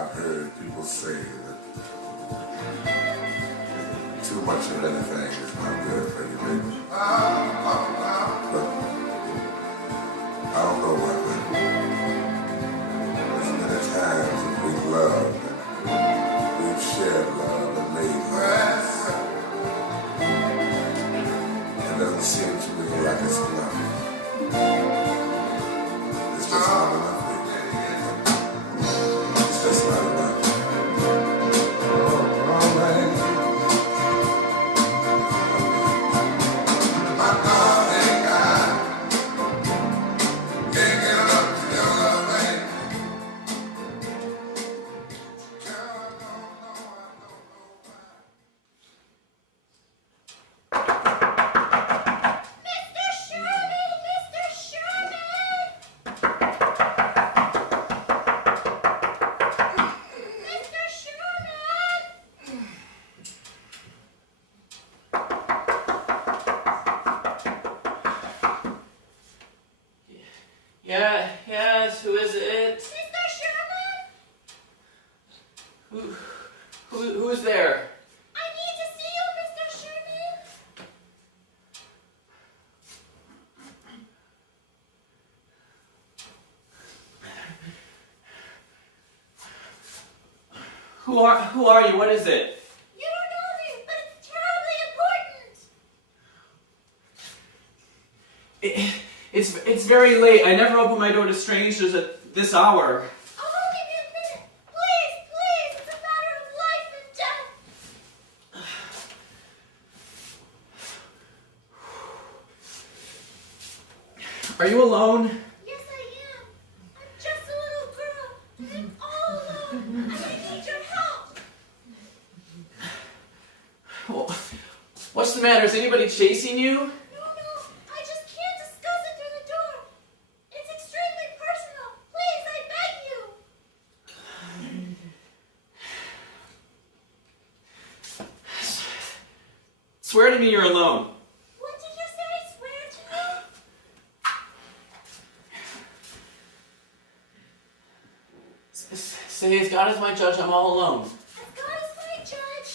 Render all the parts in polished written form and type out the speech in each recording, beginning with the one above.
I've heard people say that too much of anything is not good for you, baby. But I don't know about that. There's many times that we've loved and we've shared love and made love. It doesn't seem to me like it's enough. It's just not enough. It's just not enough. Yes, who is it? Mr. Sherman? Who's there? I need to see you, Mr. Sherman. Who are you? What is it? You don't know me, but it's terribly important. It's very late. I never open my door to strangers at this hour. I'll only be a minute. Please, please. It's a matter of life and death. Are you alone? Yes, I am. I'm just a little girl, and I'm all alone, and I need your help. Well, what's the matter? Is anybody chasing you? No, I just can't discuss it through the door. It's extremely personal. Please, I beg you. Swear to me you're alone. What did you say? Swear to me? Say, as God is my judge, I'm all alone. As God is my judge,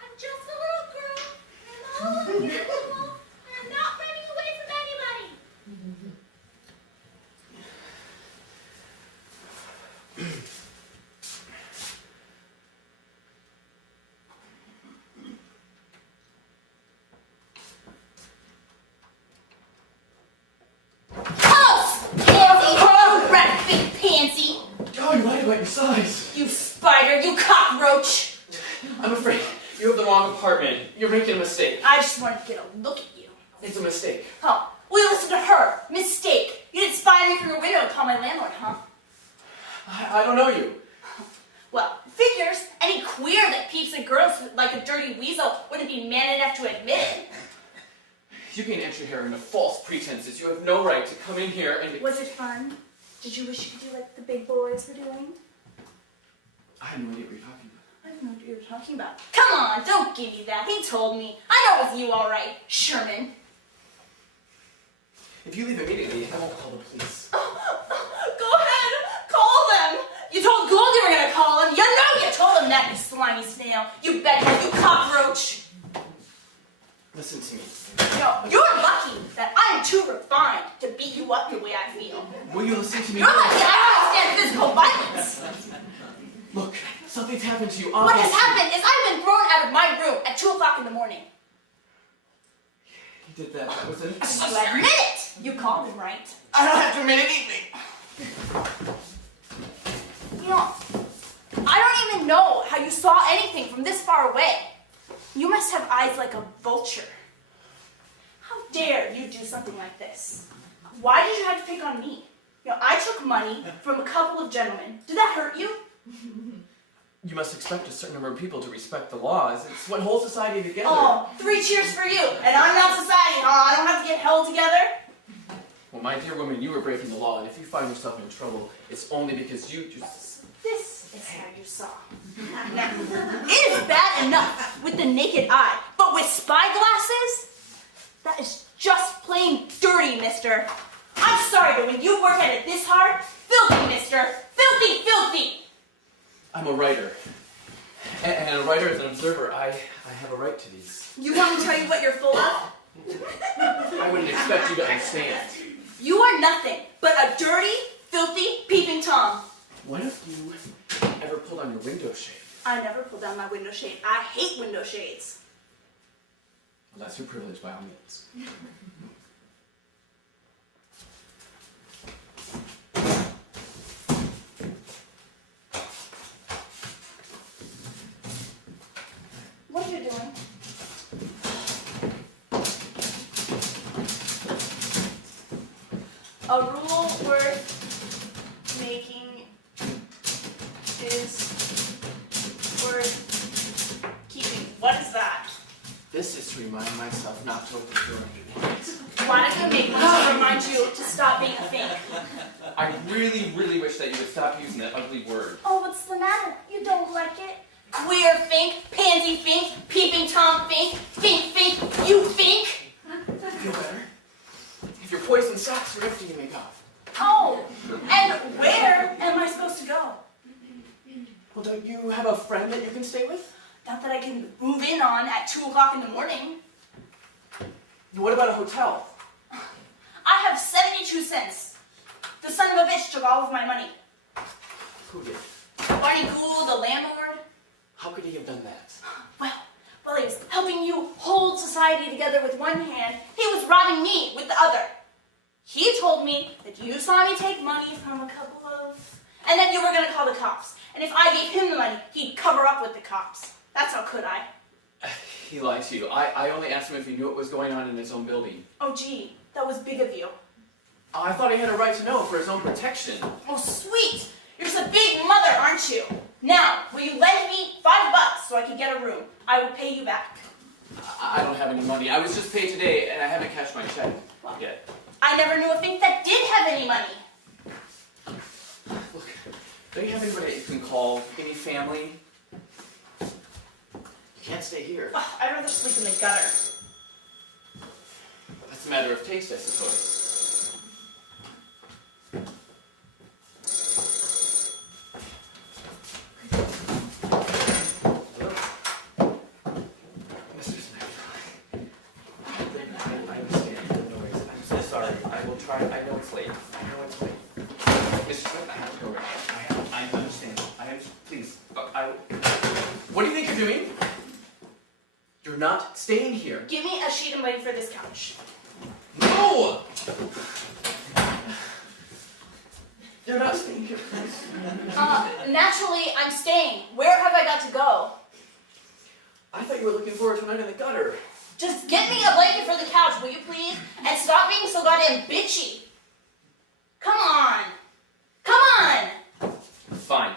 I'm just a little girl, and I'm all alone in the world, and I'm not running away from anybody. You rat big pansy! Oh, you lied about your size. You spider, you cockroach! I'm afraid you have the wrong apartment. You're making a mistake. I just wanted to get a look at you. It's a mistake. Oh, well, you listen to her. Mistake. You didn't spy me from your window and call my landlord, huh? I don't know you. Well, figures. Any queer that peeps at girls like a dirty weasel wouldn't be man enough to admit it. You gain entry here under false pretenses. You have no right to come in here and... Was it fun? Did you wish you could do like the big boys were doing? I have no idea what you're talking about. I don't know what you're talking about. Come on, don't give me that. He told me. I know it was you, all right, Sherman. If you leave immediately, I won't call the police. Go ahead, call them. You told Gold you were gonna call him. You know you told him that, you slimy snail. You bedbug, you cockroach. Listen to me. No, you're lucky that I'm too refined to beat you up the way I feel. Will you listen to me? You're lucky I understand physical violence. Look, something's happened to you, What has happened is I've been thrown out of my room at 2 o'clock in the morning. You did that. That was an... You admit it. You called him, right? I don't have to admit anything. You know, I don't even know how you saw anything from this far away. You must have eyes like a vulture. How dare you do something like this? Why did you have to pick on me? You know, I took money from a couple of gentlemen. Did that hurt you? You must expect a certain number of people to respect the laws. It's what holds society together. Oh, 3 cheers for you. And I'm not society, huh? I don't have to get held together. Well, my dear woman, you were breaking the law, and if you find yourself in trouble, it's only because you just... This is how you saw. Now, it is bad enough with the naked eye, but with spyglasses? That is just plain dirty, mister. I'm sorry, but when you work at it this hard, filthy, mister. Filthy, filthy. I'm a writer. And a writer as an observer, I have a right to these. You want me to tell you what you're full of? I wouldn't expect you to understand. You are nothing but a dirty, filthy, peeping Tom. What if you ever pulled on your window shade? I never pull down my window shade. I hate window shades. Well, that's your privilege by all means. What are you doing? A rule worth making is worth keeping. What is that? This is to remind myself not to open the door under the lights. Why don't you make me to remind you to stop being a fink? I really, really wish that you would stop using that ugly word. Oh, what's the matter? You don't like it? Queer fink, pansy fink, peeping Tom fink, fink, you fink. Feel better? If your poison socks are empty, you may go. Oh, and where am I supposed to go? Well, don't you have a friend that you can stay with? Not that I can move in on at 2 o'clock in the morning. What about a hotel? I have 72 cents. The son of a bitch took all of my money. Who did? Barney Gould, the landlord. How could he have done that? Well, he was helping you hold society together with one hand. He was robbing me with the other. He told me that you saw me take money from a couple of... and that you were going to call the cops. And if I gave him the money, he'd cover up with the cops. That's how could I. He lied to you. I only asked him if he knew what was going on in his own building. Oh, gee, that was big of you. I thought he had a right to know for his own protection. Oh, sweet. You're just a big mother, aren't you? Now, will you lend me $5 so I can get a room? I will pay you back. I don't have any money. I was just paid today, and I haven't cashed my check yet. I never knew a fink that did have any money. Look, don't you have anybody you can call? Any family? You can't stay here. Oh, I'd rather sleep in the gutter. That's a matter of taste, I suppose. I know it's late. Mr. Smith, I have to go right now. I understand. Please. What do you think you're doing? You're not staying here. Give me a sheet and money for this couch. No! You're not staying here. Naturally, I'm staying. Where have I got to go? I thought you were looking forward to a night in the gutter. Just get me a blanket for the couch, will you please? And stop being so goddamn bitchy. Come on. Come on. Fine.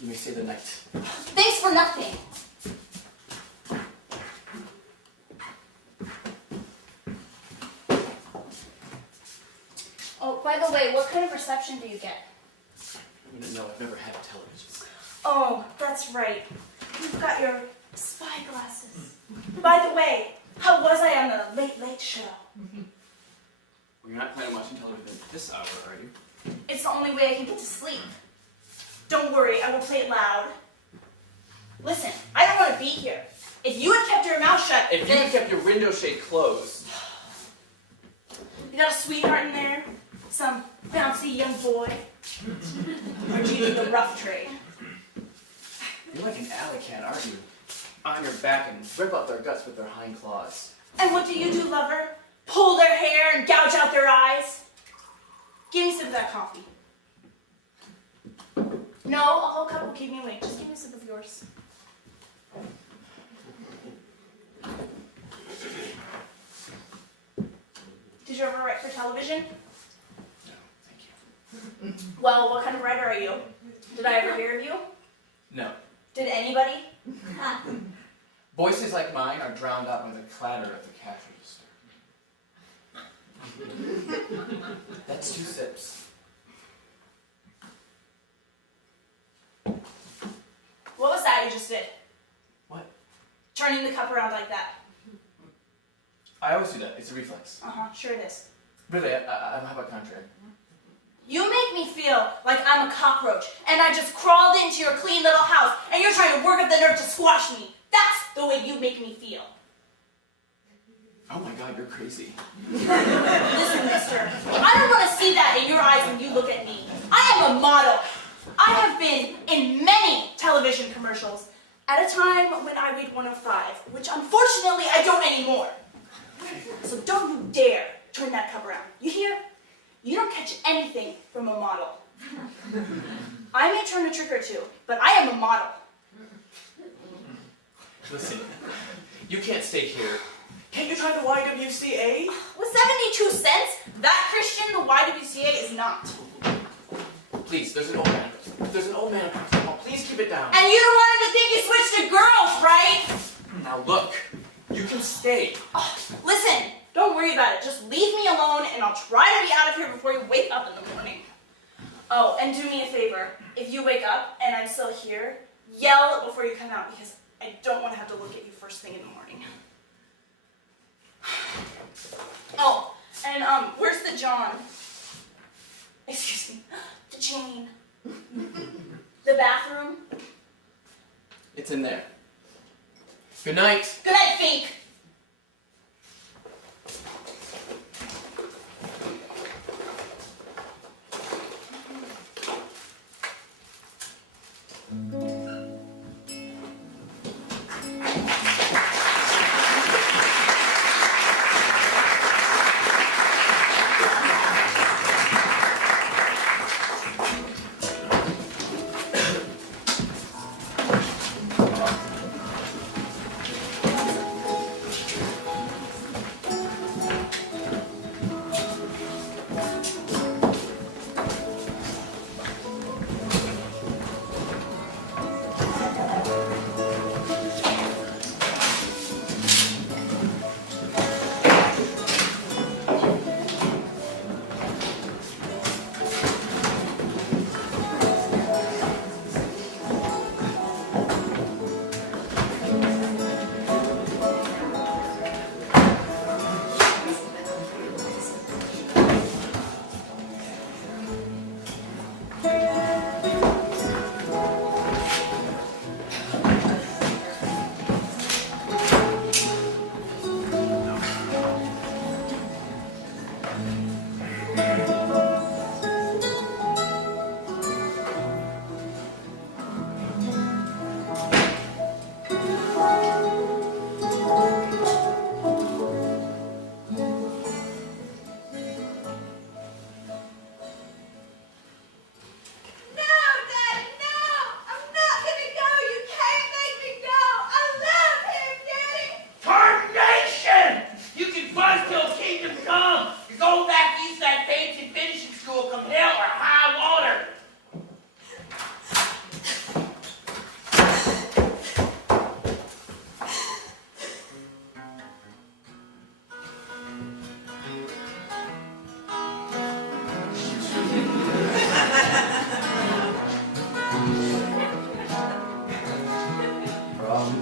You may stay the night. Thanks for nothing. Oh, by the way, what kind of reception do you get? I wouldn't know. I've never had a television. Oh, that's right. You've got your spy glasses. By the way, how was I on the Late Late Show? Well, you're not planning on watching television at this hour, are you? It's the only way I can get to sleep. Don't worry, I will play it loud. Listen, I don't want to be here. If you had kept your mouth shut, If you had kept your window shade closed. You got a sweetheart in there? Some bouncy young boy? Or do you do the rough trade? You're like an alley cat, aren't you? On your back and rip out their guts with their hind claws. And what do you do, lover? Pull their hair and gouge out their eyes? Give me some of that coffee. No, a whole cup will keep me awake. Just give me a sip of yours. Did you ever write for television? No, thank you. Well, what kind of writer are you? Did I ever hear of you? No. Did anybody? Voices like mine are drowned out by the clatter of the cash register. That's 2 sips. What was that you just did? What? Turning the cup around like that. I always do that. It's a reflex. Uh-huh, sure it is. Really, I don't have a contract. You make me feel like I'm a cockroach and I just crawled into your clean little house and you're trying to work up the nerve to squash me. That's the way you make me feel. Oh my God, you're crazy. Listen, mister, I don't want to see that in your eyes when you look at me. I am a model. I have been in many television commercials at a time when I weighed 105, which unfortunately I don't anymore. So don't you dare turn that cup around. You hear? You don't catch anything from a model. I may turn a trick or two, but I am a model. Listen, you can't stay here. Can't you try the YWCA? With 72 cents, that Christian, the YWCA is not. Please, there's an old man. There's an old man across the hall. Please keep it down. And you don't want him to think you switched to girls, right? Now look, you can stay. Oh, listen, don't worry about it. Just leave me alone and I'll try to be out of here before you wake up in the morning. Oh, and do me a favor. If you wake up and I'm still here, yell before you come out because I don't want to have to look at you first thing in the morning. Oh, and where's the John? Excuse me, the Jane. The bathroom? It's in there. Good night. Good night, Fink.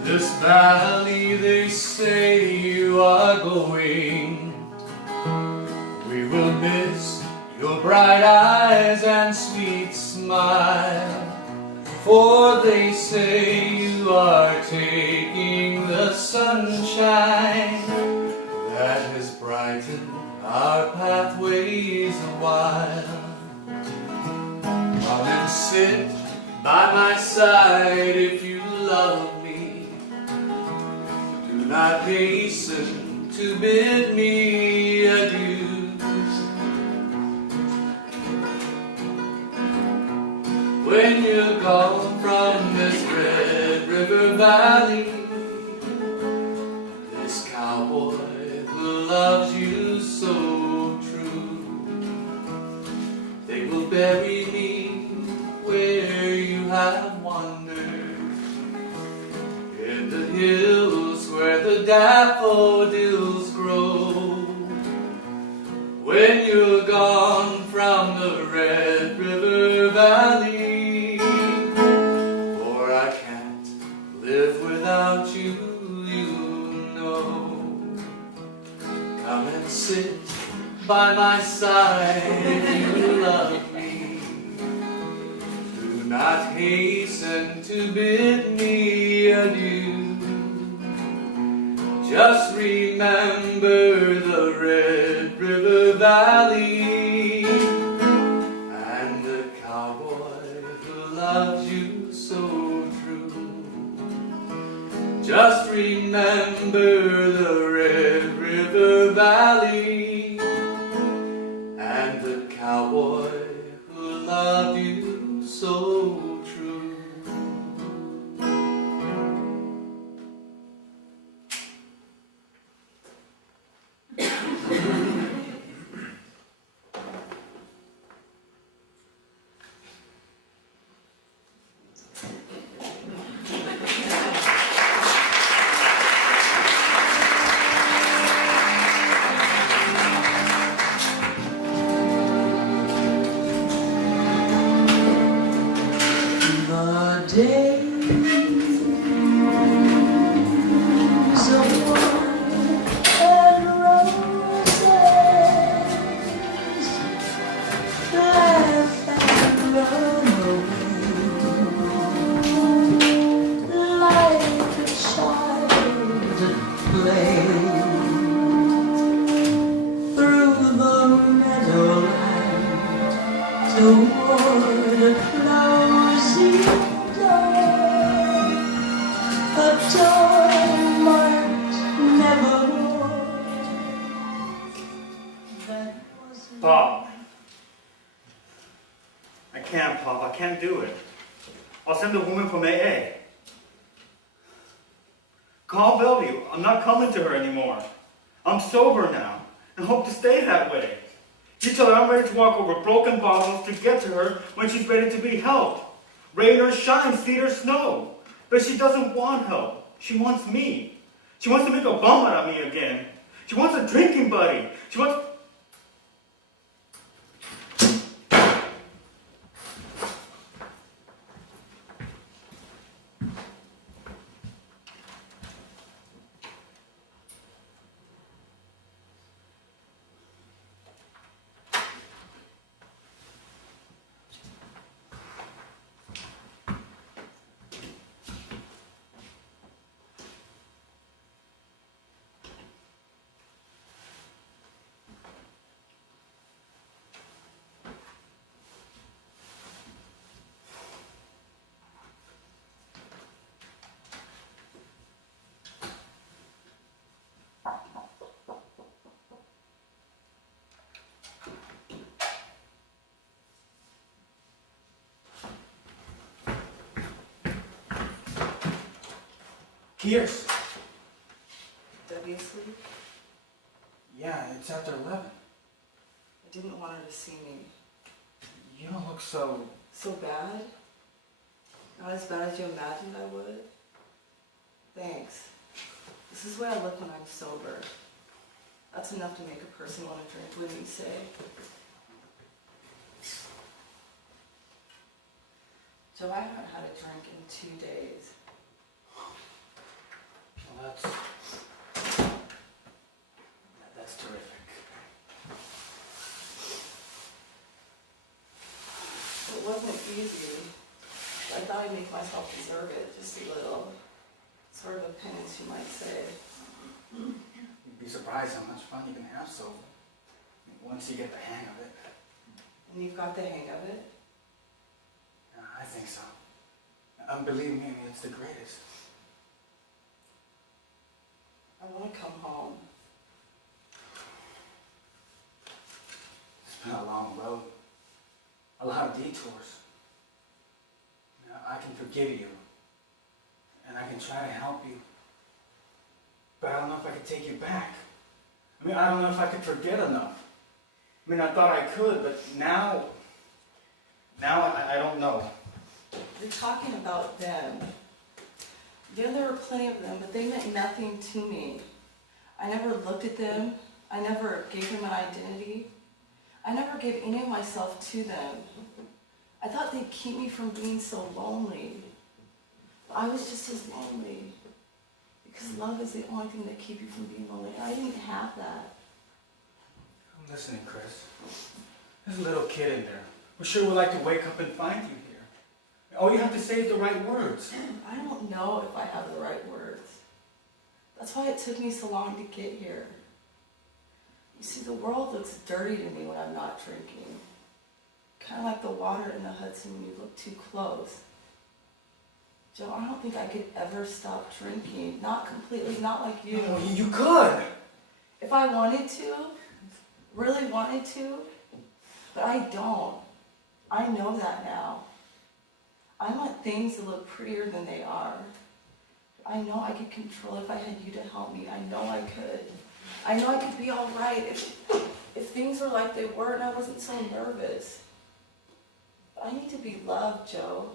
This valley they say you are going. We will miss your bright eyes and sweet smile, for they say you are taking the sunshine that has brightened our pathways a while. Come and sit by my side if you love me. Do not hasten to bid me adieu. When you're gone from this Red River Valley, this cowboy who loves you so true, they will bury me where you have wandered, in the hills where the daffodils grow. When you're gone from the Red River Valley, for I can't live without you, you know. Come and sit by my side if you love me. hasten to bid me adieu. Just remember the Red River Valley and the cowboy who loves you so true. Just remember the Red River Valley and the cowboy who loved you so true. The days of wine and roses, laugh and run away, like a child at play, through the meadowland toward a closing door, a door marked nevermore. That was Bob. I can't, Bob. I can't do it. I'll send the woman from AA. Call Bellevue. I'm not coming to her anymore. I'm sober now and hope to stay that way. You tell her I'm ready to walk over broken bottles to get to her when she's ready to be helped. Rain or shine, sleet or snow. But she doesn't want help. She wants me. She wants to make a bum out of me again. She wants a drinking buddy. She wants... Here's. Debbie asleep? Yeah, it's after 11. I didn't want her to see me. You don't look so... So bad? Not as bad as you imagined I would? Thanks. This is what I look when I'm sober. That's enough to make a person want to drink, wouldn't you say? Joe, I haven't had a drink in 2 days. Well, that's terrific. It wasn't easy. I thought I'd make myself deserve it, just a little. Sort of a penance, you might say. You'd be surprised how much fun you can have sober. Once you get the hang of it. And you've got the hang of it? Yeah, I think so. Believe me, it's the greatest. I want to come home. It's been a long road. A lot of detours. I can forgive you. And I can try to help you. But I don't know if I could take you back. I don't know if I could forget enough. I thought I could, but now I don't know. You're talking about them. Yeah, there were plenty of them, but they meant nothing to me. I never looked at them. I never gave them an identity. I never gave any of myself to them. I thought they'd keep me from being so lonely. But I was just as lonely. Because love is the only thing that keeps you from being lonely. I didn't have that. I'm listening, Chris. There's a little kid in there who sure would like to wake up and find you here. All you have to say is the right words. I don't know if I have the right words. That's why it took me so long to get here. You see, the world looks dirty to me when I'm not drinking. Kind of like the water in the Hudson when you look too close. Joe, I don't think I could ever stop drinking. Not completely, not like you. No, you could. If I wanted to, really wanted to, but I don't. I know that now. I want things to look prettier than they are. I know I could control if I had you to help me. I know I could. I know I could be all right if things were like they were and I wasn't so nervous. But I need to be loved, Joe.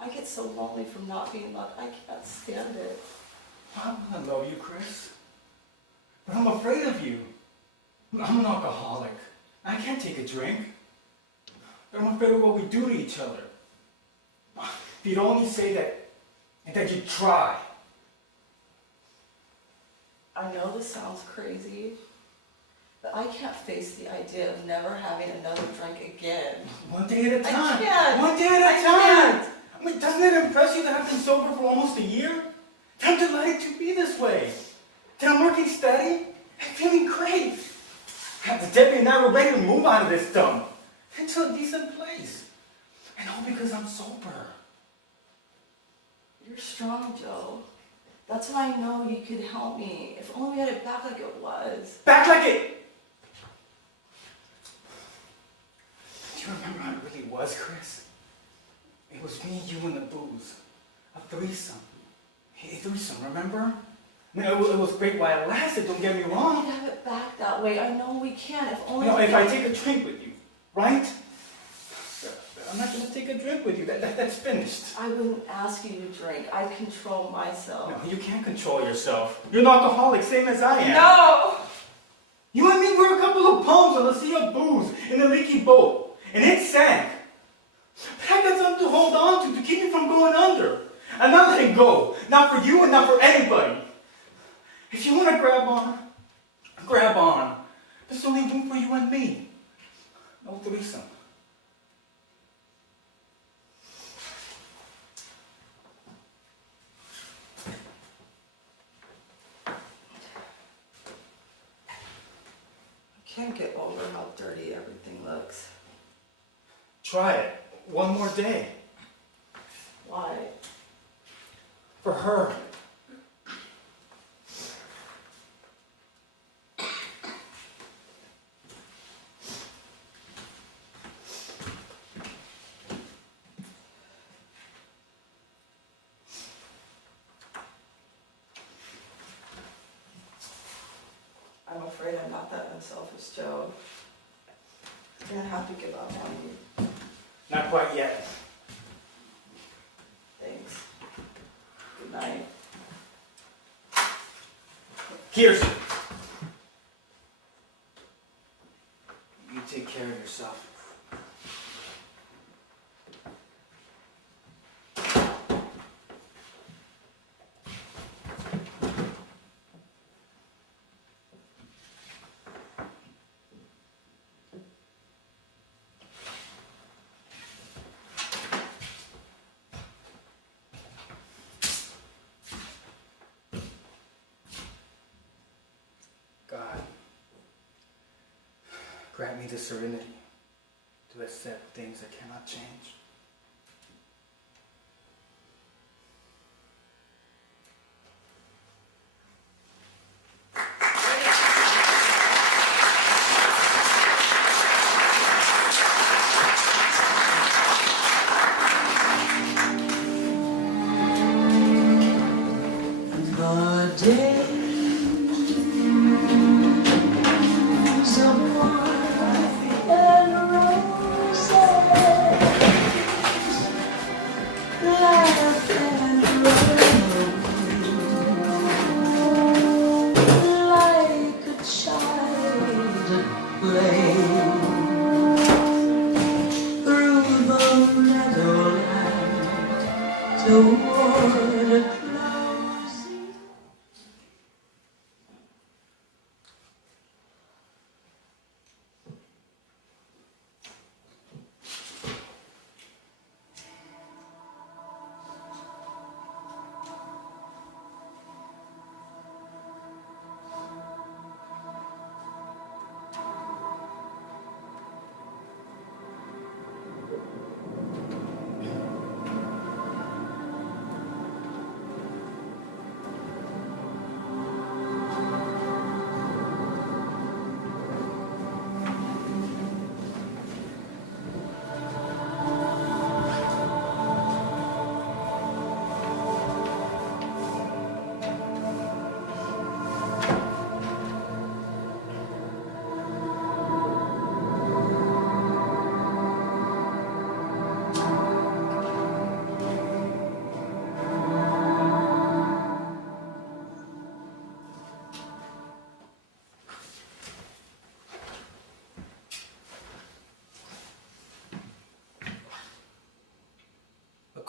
I get so lonely from not being loved. I can't stand it. I want to love you, Chris. But I'm afraid of you. I'm an alcoholic. I can't take a drink. But I'm afraid of what we do to each other. If you'd only say that you'd try. I know this sounds crazy, but I can't face the idea of never having another drink again. One day at a time. I can't. One day at a I time. can't. I mean, doesn't it impress you that I've been sober for almost a year? I'm delighted to be this way. That I'm working steady and feeling great. The Debbie and I were ready to move out of this dump into a decent place. And all because I'm sober. You're strong, Joe. That's why I know you could help me. If only we had it back like it was. Back like it! Do you remember how it really was, Chris? It was me, you, and the booze. A threesome. A threesome, remember? I mean, it was great while it lasted, don't get me We wrong. can have it back that way. I know we can. If only. You know, we if I could- take a drink with you, right? I'm not going to take a drink with you. That's finished. I wouldn't ask you to drink. I control myself. No, you can't control yourself. You're an alcoholic, same as I am. No! You and me were a couple of bums on the sea of booze in a leaky boat, and it sank. But I got something to hold on to keep me from going under. I'm not letting go. Not for you and not for anybody. If you want to grab on, grab on. There's only room for you and me. No threesome. I can't get over how dirty everything looks. Try it. One more day. Why? For her. I'm afraid I'm not that unselfish, Joe. You're gonna have to give up on me. Not quite yet. Thanks. Good night. Here's it. You take care of yourself. God, grant me the serenity to accept things I cannot change. The days of wine and roses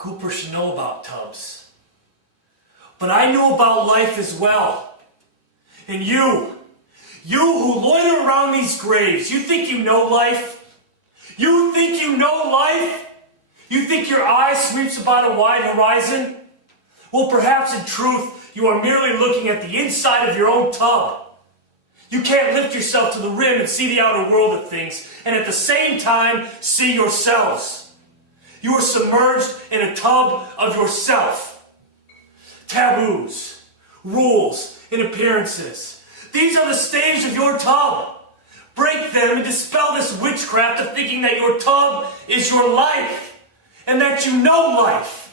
Cooper should know about tubs. But I know about life as well. And you who loiter around these graves, you think you know life? You think you know life? You think your eye sweeps about a wide horizon? Well, perhaps in truth, you are merely looking at the inside of your own tub. You can't lift yourself to the rim and see the outer world of things, and at the same time, see yourselves. You are submerged in a tub of yourself. Taboos, rules, and appearances. These are the stages of your tub. Break them and dispel this witchcraft of thinking that your tub is your life, and that you know life.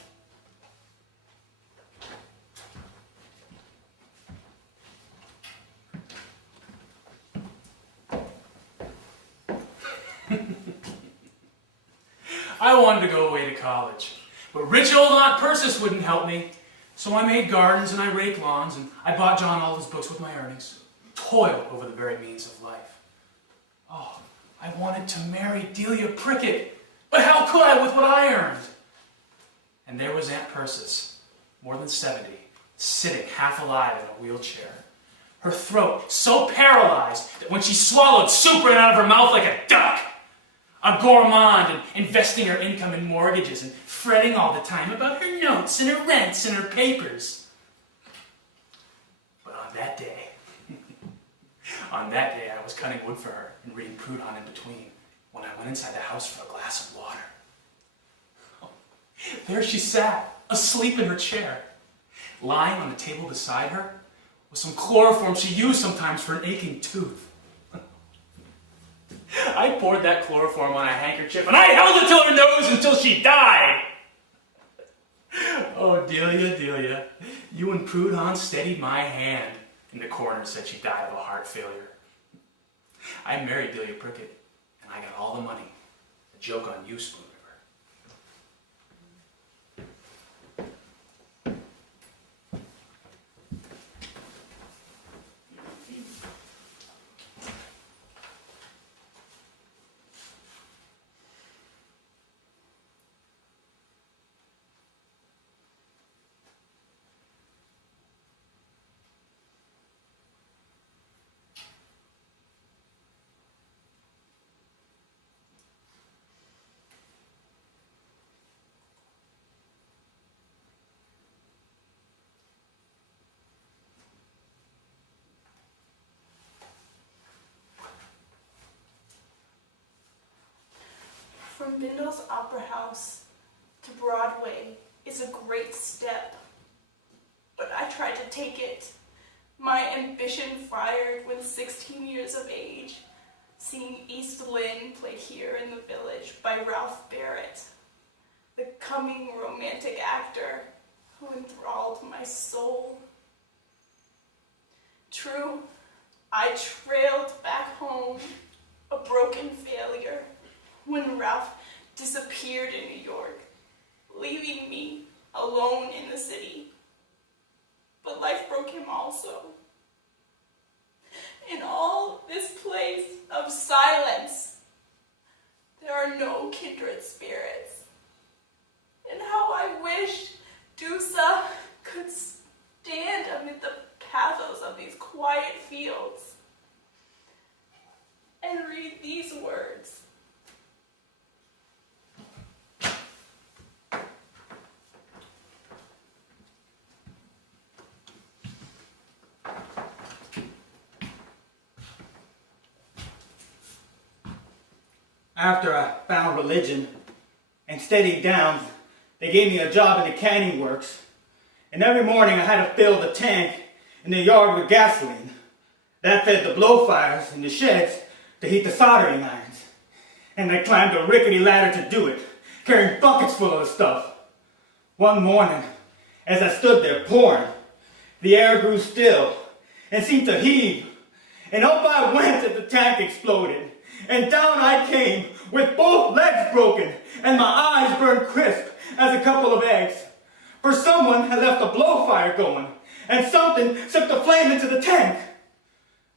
I wanted to go away to college, but rich old Aunt Persis wouldn't help me. So I made gardens and I raked lawns and I bought John all his books with my earnings. Toiled over the very means of life. Oh, I wanted to marry Delia Prickett, but how could I with what I earned? And there was Aunt Persis, more than 70, sitting half alive in a wheelchair. Her throat so paralyzed that when she swallowed, soup ran out of her mouth like a duck. A gourmand and investing her income in mortgages and fretting all the time about her notes and her rents and her papers. But on that day I was cutting wood for her and reading Proudhon in between when I went inside the house for a glass of water. Oh, there she sat, asleep in her chair. Lying on the table beside her was some chloroform she used sometimes for an aching tooth. I poured that chloroform on a handkerchief and I held it to her nose until she died. Oh, Delia, Delia, you and Proudhon steadied my hand. And the coroner said she died of a heart failure. I married Delia Prickett and I got all the money. A joke on you, Spoon River. From Bindle's Opera House to Broadway is a great step, but I tried to take it. My ambition fired when 16 years of age, seeing East Lynne played here in the Village by Ralph Barrett, the coming romantic actor who enthralled my soul. True, I trailed back home, a broken failure, when Ralph disappeared in New York, leaving me alone in the city. But life broke him also. In all this place of silence, there are no kindred spirits. And how I wish Dusa could stand amid the pathos of these quiet fields and read these words. After I found religion and steadied down, they gave me a job in the canning works. And every morning I had to fill the tank in the yard with gasoline. That fed the blow fires in the sheds to heat the soldering irons. And I climbed a rickety ladder to do it, carrying buckets full of the stuff. One morning, as I stood there pouring, the air grew still and seemed to heave. And up I went as the tank exploded. And down I came with both legs broken and my eyes burned crisp as a couple of eggs. For someone had left a blow fire going and something set the flame into the tank.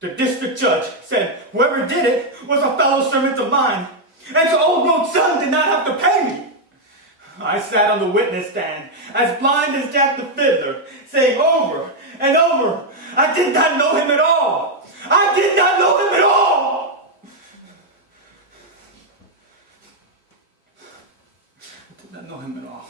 The district judge said whoever did it was a fellow servant of mine, and so Old Road Son did not have to pay me. I sat on the witness stand, as blind as Jack the Fiddler, saying over and over, I did not know him at all. I did not know him at all. I did not know him at all.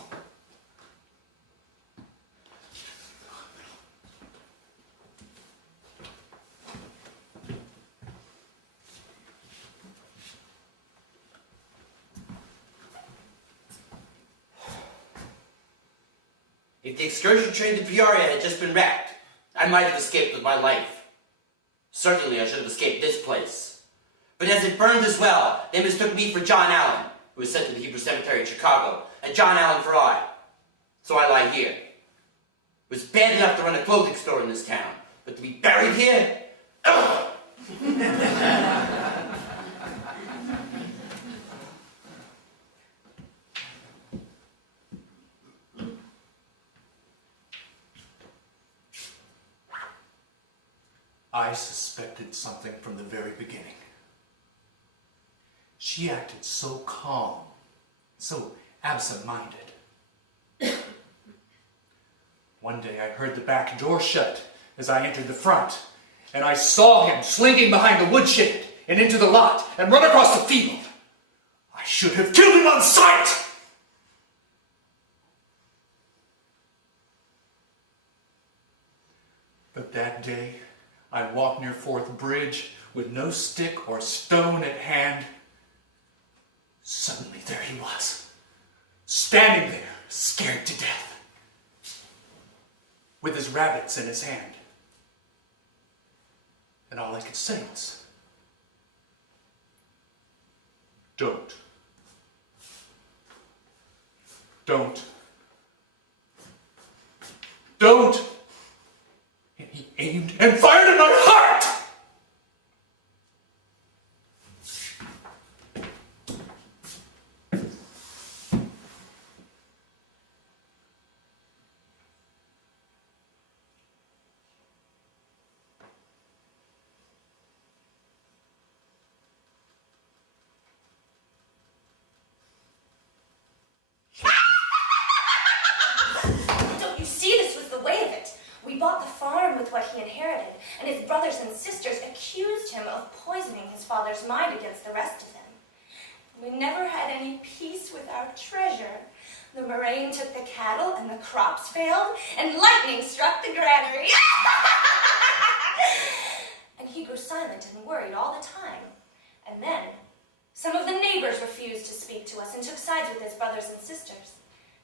If the excursion train to Peoria had just been wrecked, I might have escaped with my life. Certainly I should have escaped this place. But as it burned as well, they mistook me for John Allen, who was sent to the Hebrew Cemetery in Chicago, and John Allen for I. So I lie here. It was bad enough to run a clothing store in this town, but to be buried here? Ugh! I suspected something from the very beginning. She acted so calm, so absent-minded. One day I heard the back door shut as I entered the front, and I saw him slinking behind the woodshed and into the lot and run across the field. I should have killed him on sight! But that day, I walked near Fourth Bridge with no stick or stone at hand. Suddenly there he was, standing there, scared to death, with his rabbits in his hand. And all I could say was, don't. Don't. Don't. And he aimed and fired at my heart! Don't you see this was the way of it? We bought the farm with what he inherited, and his brothers and sisters accused him of poisoning his father's mind against the rest of them. We never had any peace with our treasure. The murrain took the cattle, and the crops failed, and lightning struck the granary. And he grew silent and worried all the time. And then, some of the neighbors refused to speak to us and took sides with his brothers and sisters.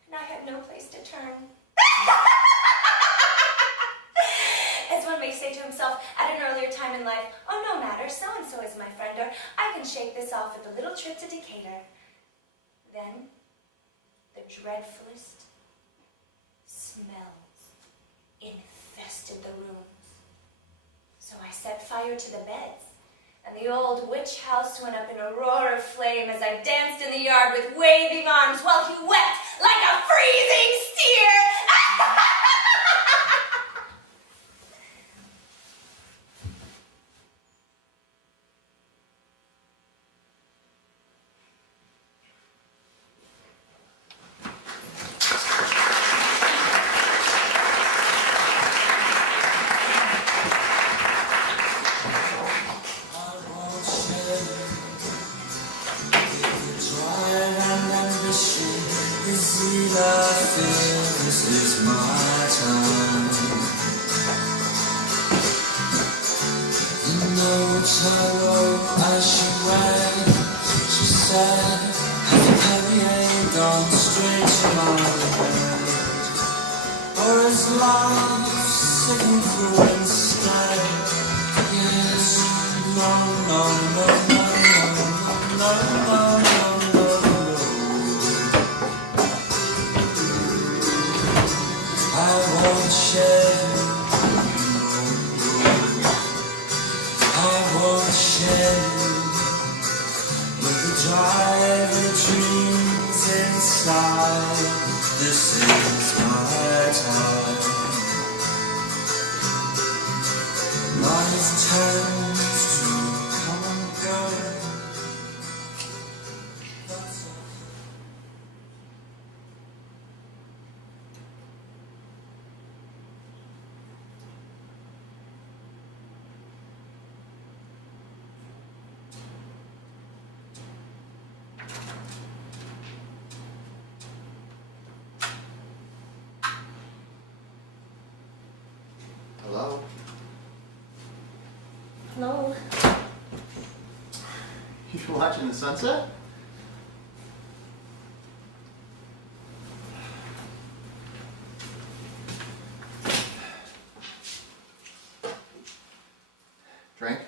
And I had no place to turn. As one may say to himself at an earlier time in life, oh, no matter, so-and-so is my friend, or I can shake this off with a little trip to Decatur. Then, the dreadfulest smells infested the rooms. So I set fire to the beds, and the old witch house went up in a roar of flame as I danced in the yard with waving arms while he wept like a freezing steer. You watching the sunset? Drink?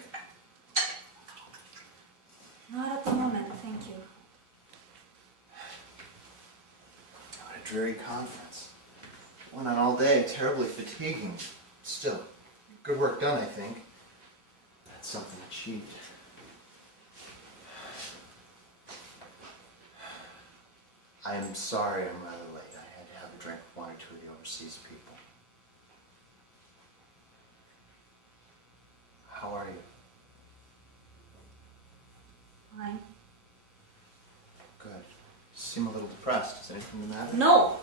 Not at the moment, thank you. What a dreary conference. Went on all day, terribly fatiguing. Still, good work done, I think. That's something achieved. I am sorry I'm rather late. I had to have a drink with one or two of the overseas people. How are you? Fine. Good. You seem a little depressed. Is anything the matter? No!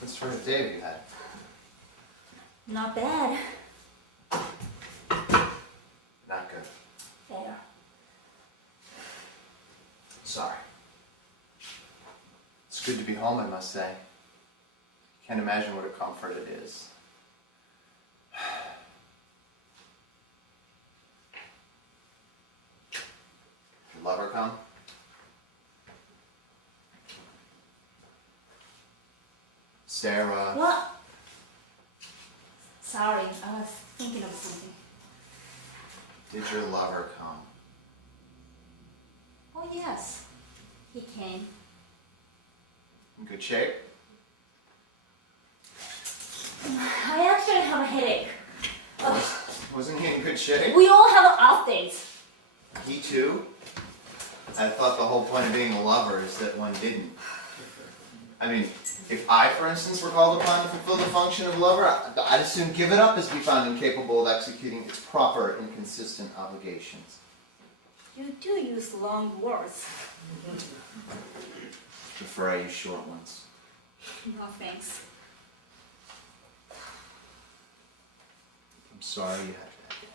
What sort of day have you had? Not bad. Not good. Better. Sorry. It's good to be home, I must say. Can't imagine what a comfort it is. Your lover come? Sarah. What? Sorry, I was thinking of something. Did your lover come? Oh yes, he came. In good shape? I actually have a headache. Wasn't he in good shape? We all have off days. He too? I thought the whole point of being a lover is that one didn't. I mean, if I, for instance, were called upon to fulfill the function of lover, I'd as soon give it up as be found incapable of executing its proper and consistent obligations. You do use long words. Prefer I use short ones. No thanks. I'm sorry you had that day.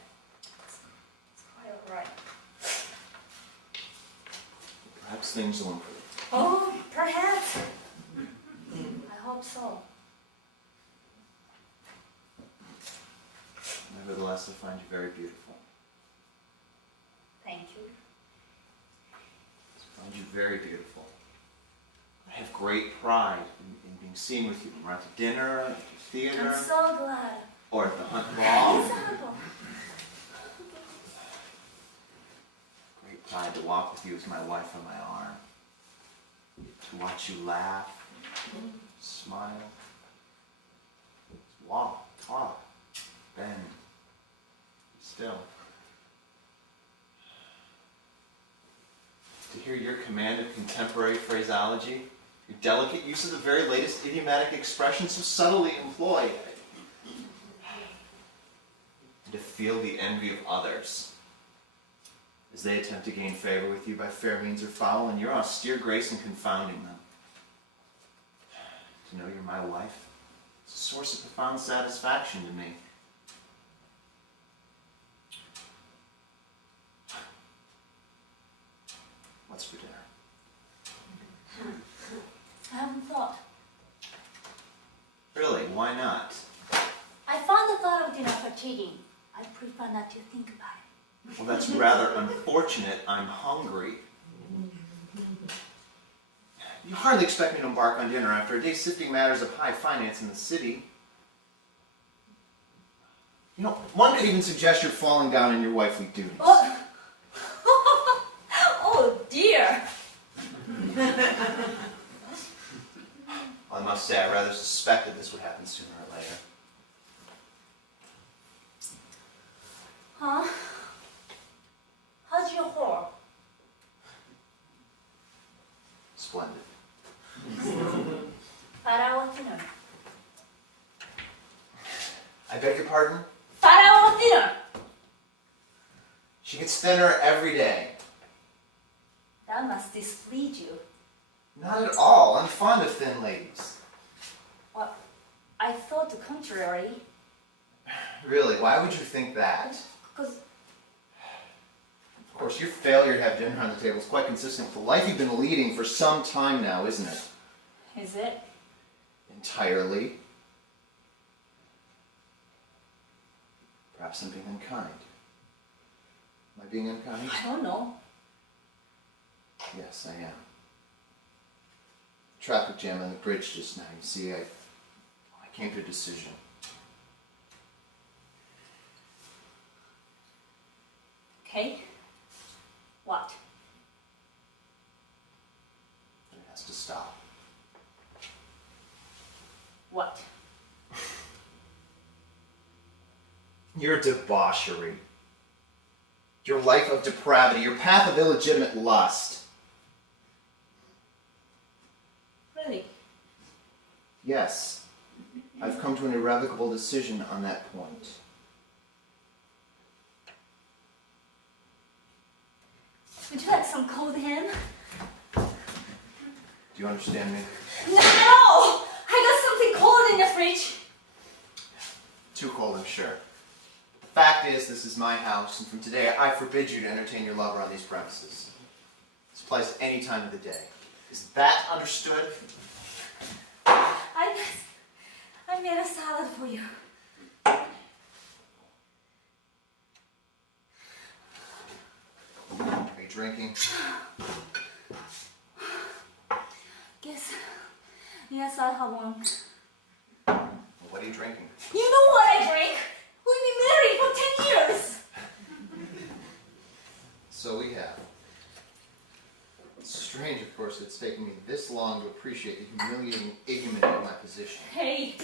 It's quite alright. Perhaps things will improve. Oh, perhaps. I hope so. Nevertheless, I find you very beautiful. Thank you. I find you very beautiful. I have great pride in being seen with you when we're out to dinner, at the theater, I'm so glad. or at the hunt ball. Exactly. Great pride to walk with you as my wife on my arm. To watch you laugh, smile, walk, talk, bend, still. To hear your command of contemporary phraseology, your delicate use of the very latest idiomatic expressions so subtly employed. And to feel the envy of others as they attempt to gain favor with you by fair means or foul, and your austere grace in confounding them. To know you're my wife is a source of profound satisfaction to me. What's for dinner? I haven't thought. Really, why not? I found the thought of dinner fatiguing. I prefer not to think about it. Well, that's rather unfortunate. I'm hungry. You hardly expect me to embark on dinner after a day sifting matters of high finance in the city. You know, one could even suggest you're falling down in your wifely duties. Oh, oh dear. Well, I must say, I rather suspected this would happen sooner or later. Huh? How's your whore? Splendid. 5-hour dinner. I beg your pardon? 5-hour dinner. She gets thinner every day. That must displease you. Not at all. I'm fond of thin ladies. Well, I thought the contrary. Really, why would you think that? Because Of course, your failure to have dinner on the table is quite consistent with the life you've been leading for some time now, isn't it? Is it? Entirely. Perhaps I'm being unkind. Am I being unkind? I don't know. Yes, I am. Traffic jam on the bridge just now. You see, I came to a decision. Okay. What? It has to stop. What? Your debauchery. Your life of depravity. Your path of illegitimate lust. Really? Yes. I've come to an irrevocable decision on that point. Would you like some cold ham? Do you understand me? No! I got something cold in the fridge. Too cold, I'm sure. The fact is, this is my house, and from today I forbid you to entertain your lover on these premises. This applies to any time of the day. Is that understood? I made a salad for you. Are you drinking? Yes, I have one. Well, what are you drinking? You know what I drink? We've been married for 10 years. So we have. It's strange, of course, that it's taken me this long to appreciate the humiliating ignominy of my position. Hey,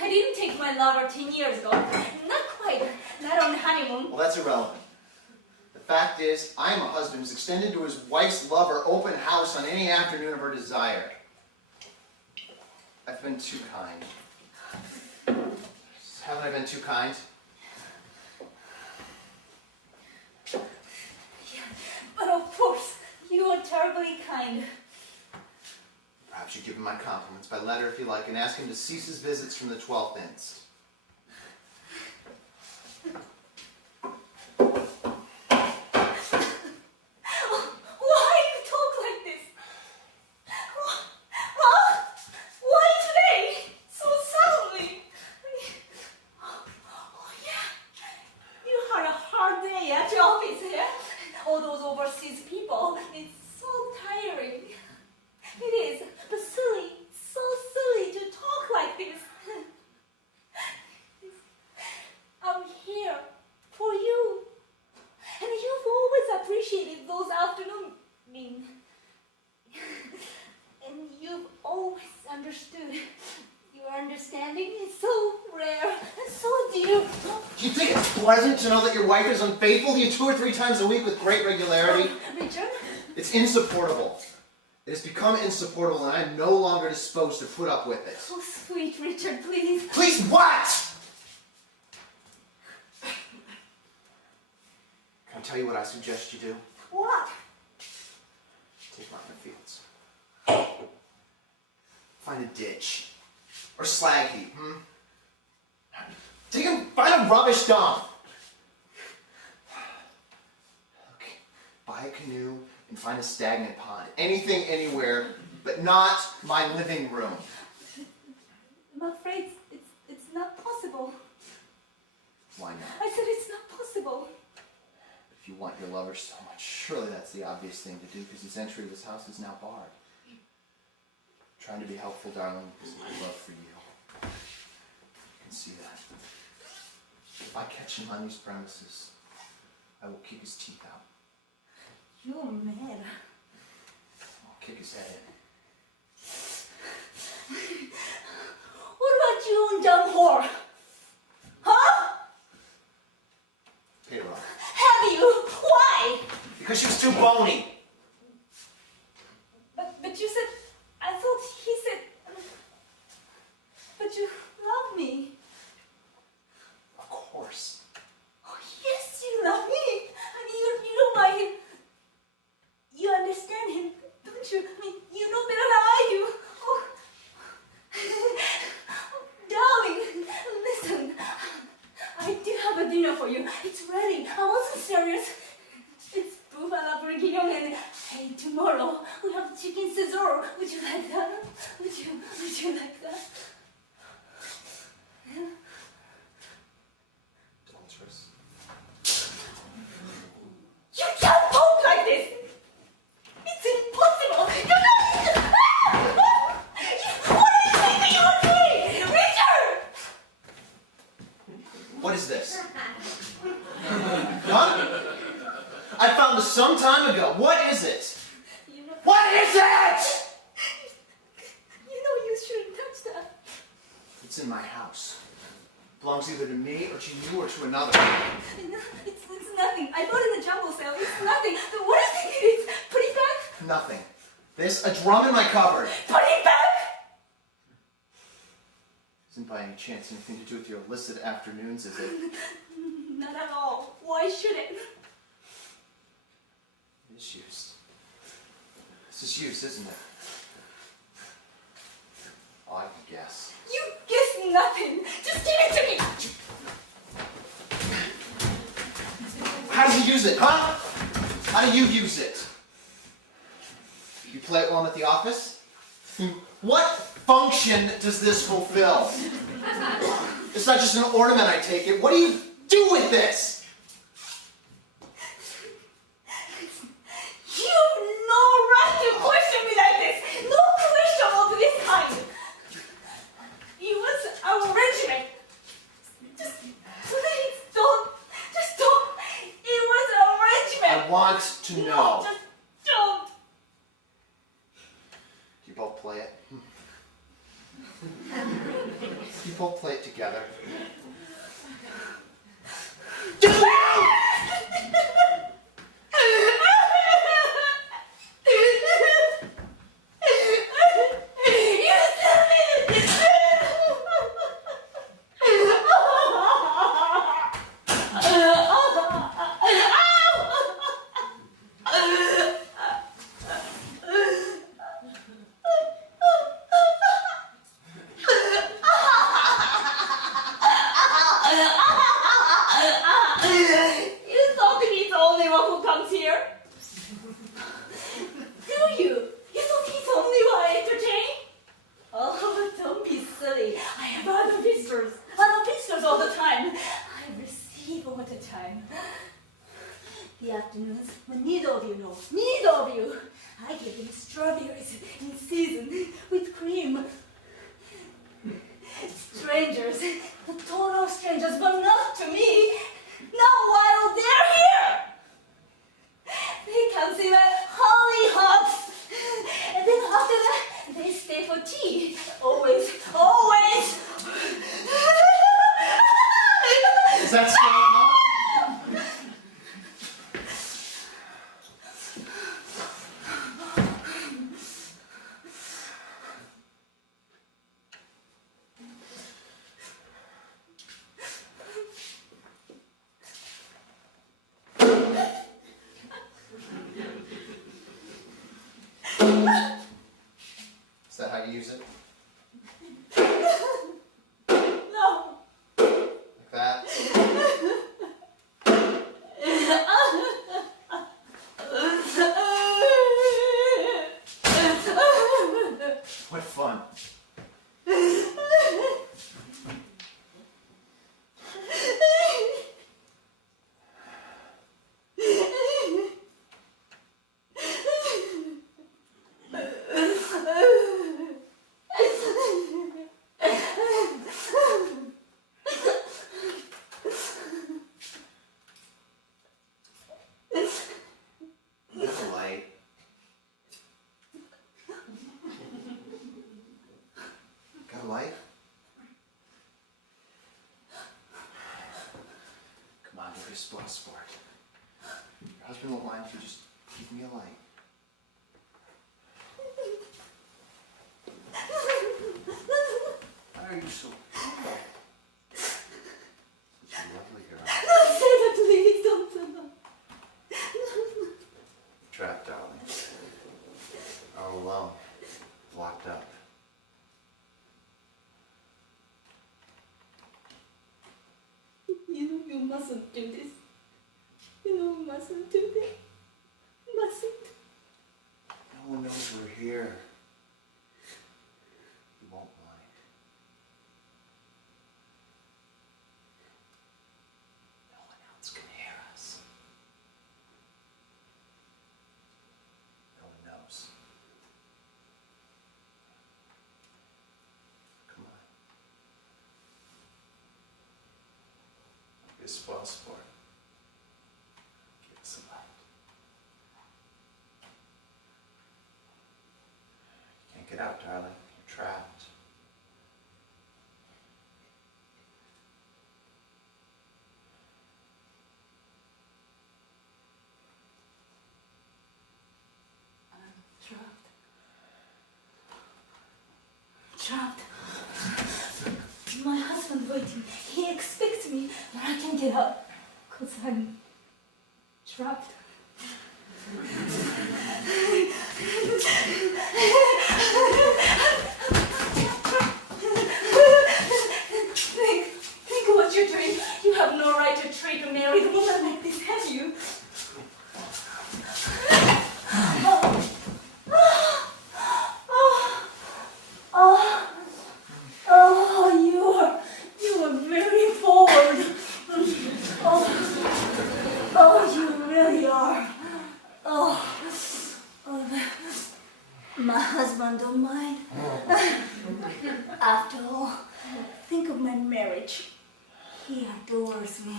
I didn't take my lover 10 years ago. Not quite. Not on the honeymoon. Well, that's irrelevant. The fact is, I am a husband who's extended to his wife's lover open house on any afternoon of her desire. I've been too kind. Haven't I been too kind? Yeah, but of course, you are terribly kind. Perhaps you give him my compliments by letter if you like, and ask him to cease his visits from the 12th inst. Why you talk like this? Huh? Why today? So suddenly? Oh yeah. You had a hard day at your office, yeah? All those overseas people. It's so tiring. It is, but silly. So silly to talk like this. I'm here for you. And you've always appreciated those afternoon and you've always understood. Your understanding is so rare and so dear. Do you think it's pleasant to know that your wife is unfaithful to you 2 or 3 times a week with great regularity? Richard? It's insupportable. It has become insupportable, and I am no longer disposed to put up with it. Oh, sweet Richard, please. Please what? Can I tell you what I suggest you do? What? Take Martin Fields. Find a ditch. Or slag heap, Take him, find a rubbish dump. Okay. Buy a canoe and find a stagnant pond. Anything, anywhere, but not my living room. I'm afraid it's not possible. Why not? I said it's not possible. If you want your lover so much, surely that's the obvious thing to do, because his entry to this house is now barred. I'm trying to be helpful, darling, because of my love for you. You can see that. If I catch him on these premises, I will kick his teeth out. You're mad. I'll kick his head in. What about you and dumb whore? Huh? Paid her off. Have you? Why? Because she was too bony. But you said, I thought he said, but you love me. Of course. Oh, yes, you love me. I mean, you know why him. You understand him, don't you? I mean, you know better than I do. Oh. Darling, listen. I do have a dinner for you. It's ready. I wasn't serious. It's beef à la bourguignon and hey, tomorrow we have chicken Caesar. Would you like that? Would you like that? Adulteress. What is it? You know, What is it? you shouldn't touch that. It's in my house. Belongs either to me or to you or to another. No, it's nothing. I bought it in the jungle sale. It's nothing. What do you think it is? Put it back? Nothing. This, a drum in my cupboard. Put it back! Isn't by any chance anything to do with your illicit afternoons, is it? Not at all. Why should it? It is used. This is used, isn't it? Oh, I can guess. You guess nothing. Just give it to me. How do you use it, huh? How do you use it? You play it while I'm at the office? What function does this fulfill? It's not just an ornament, I take it. What do you do with this? You've no right to question me like this. No question of this kind. It was our regiment. Just please don't. Just don't. It was our regiment. I want to No, know. just don't. Do you both play it? You both play it together. You thought he's the only one who comes here? Do you? You thought he's the only one I entertain? Oh, don't be silly. I have other visitors all the time. I receive all the time. The afternoons when neither of you know, neither of you, I give them strawberries in season with cream. Strangers, total strangers, but not to me. Not while they're here. They come see my hollyhocks. And then after that, they stay for tea. Always, always. Is that still on? Is that how you use it? No. Like that? What fun. Little light. Got a light? Come on, give me a spot sport. Your husband won't mind if you just give me a light. Why are you so such a lovely girl? Don't say that, please. Don't say that. Trapped, darling. All alone. Locked up. You know you mustn't do this. You know you mustn't do this. Mustn't. No one knows we're here. You won't mind. No one else can hear us. No one knows. Come on. This passport. Give us a light. Get out, darling. You're trapped. Trapped. My husband waiting. He expects me, but I can't get up because I'm trapped. Think what you're doing. You have no right to treat or marry a woman like this, have you? You are very forward. You really are. My husband don't mind. After all, think of my marriage. He adores me.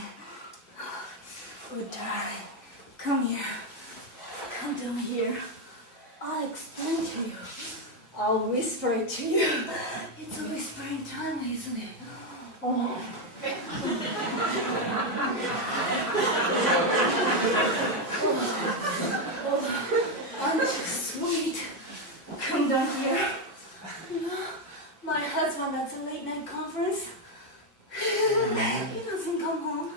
Oh, darling, come here. Come down here. I'll explain to you. I'll whisper it to you. It's a whispering time, isn't it? Oh. Aren't you sweet? Come down here. My husband at the late night conference. He doesn't come home.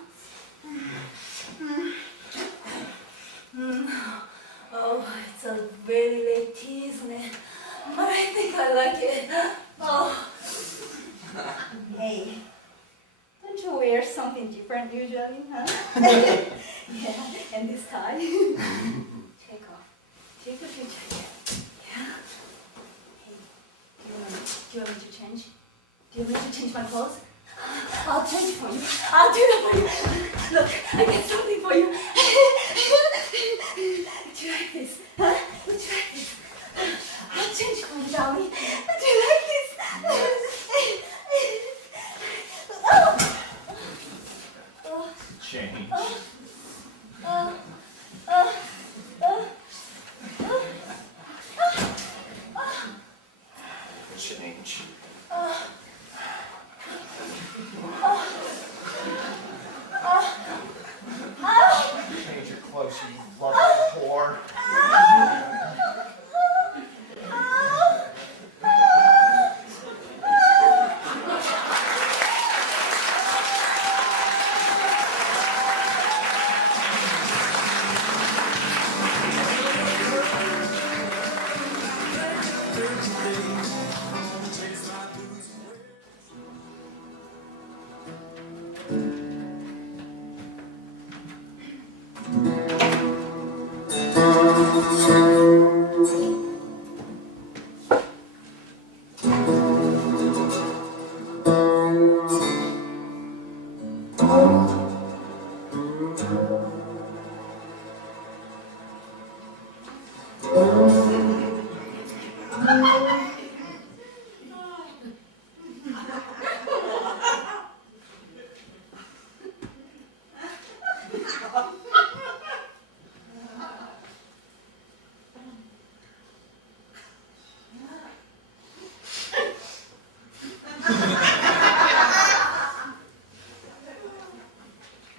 Oh, it's a very late tea, isn't it? But I think I like it. Oh. Hey, don't you wear something different usually, huh? Yeah, and this tie. Take off. Take off your jacket. Yeah. Hey, do you want me to change? Do you want me to change my clothes? I'll change for you. I'll do that for you. Look, I got something for you. Do you like this? Huh? Would you like this? I'll change for you, darling. Do you like this? Change. Change. Change your clothes, you lovely whore.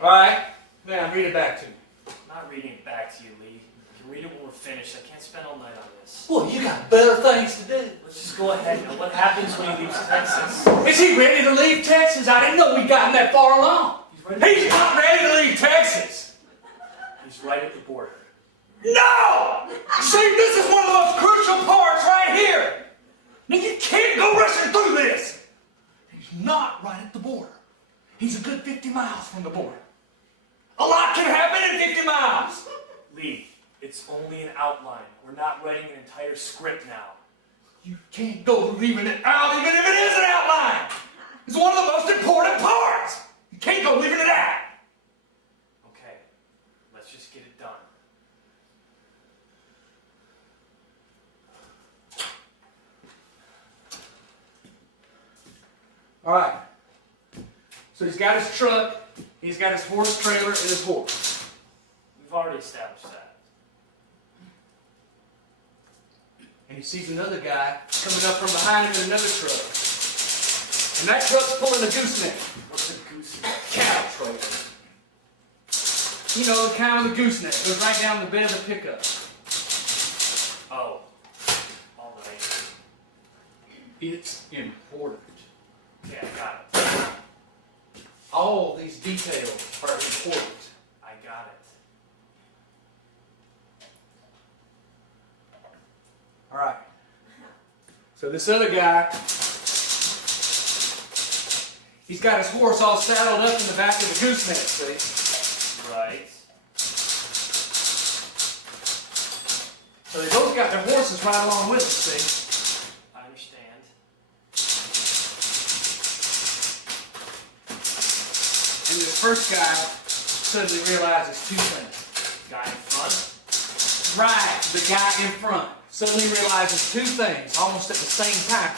Alright, now read it back to me. I'm not reading it back to you, Lee. You can read it when we're finished. I can't spend all night on this. Well, you got better things to do. Let's just go ahead now. What happens when he leaves Texas? Is he ready to leave Texas? I didn't know we'd gotten that far along. He's not ready to leave Texas. He's right at the border. No! See, this is one of the most crucial parts right here. Now, you can't go rushing through this. He's not right at the border. He's a good 50 miles from the border. A lot can happen in 50 miles. Lee, it's only an outline. We're not writing an entire script now. You can't go leaving it out even if it is an outline. It's one of the most important parts. You can't go leaving it out. Okay, let's just get it done. All right. So he's got his truck, he's got his horse trailer, and his horse. We've already established that. and he sees another guy coming up from behind him in another truck. And that truck's pulling a gooseneck. What's a gooseneck? Cattle trailer. You know, the kind with the gooseneck. Goes right down the bed of the pickup. Oh. All right. It's important. Yeah, got it. All these details are important. I got it. All right. So this other guy, he's got his horse all saddled up in the back of the gooseneck, see? Right. So they both got their horses right along with them, see? I understand. And this first guy suddenly realizes two things. Guy in front? Right, the guy in front suddenly realizes two things almost at the same time.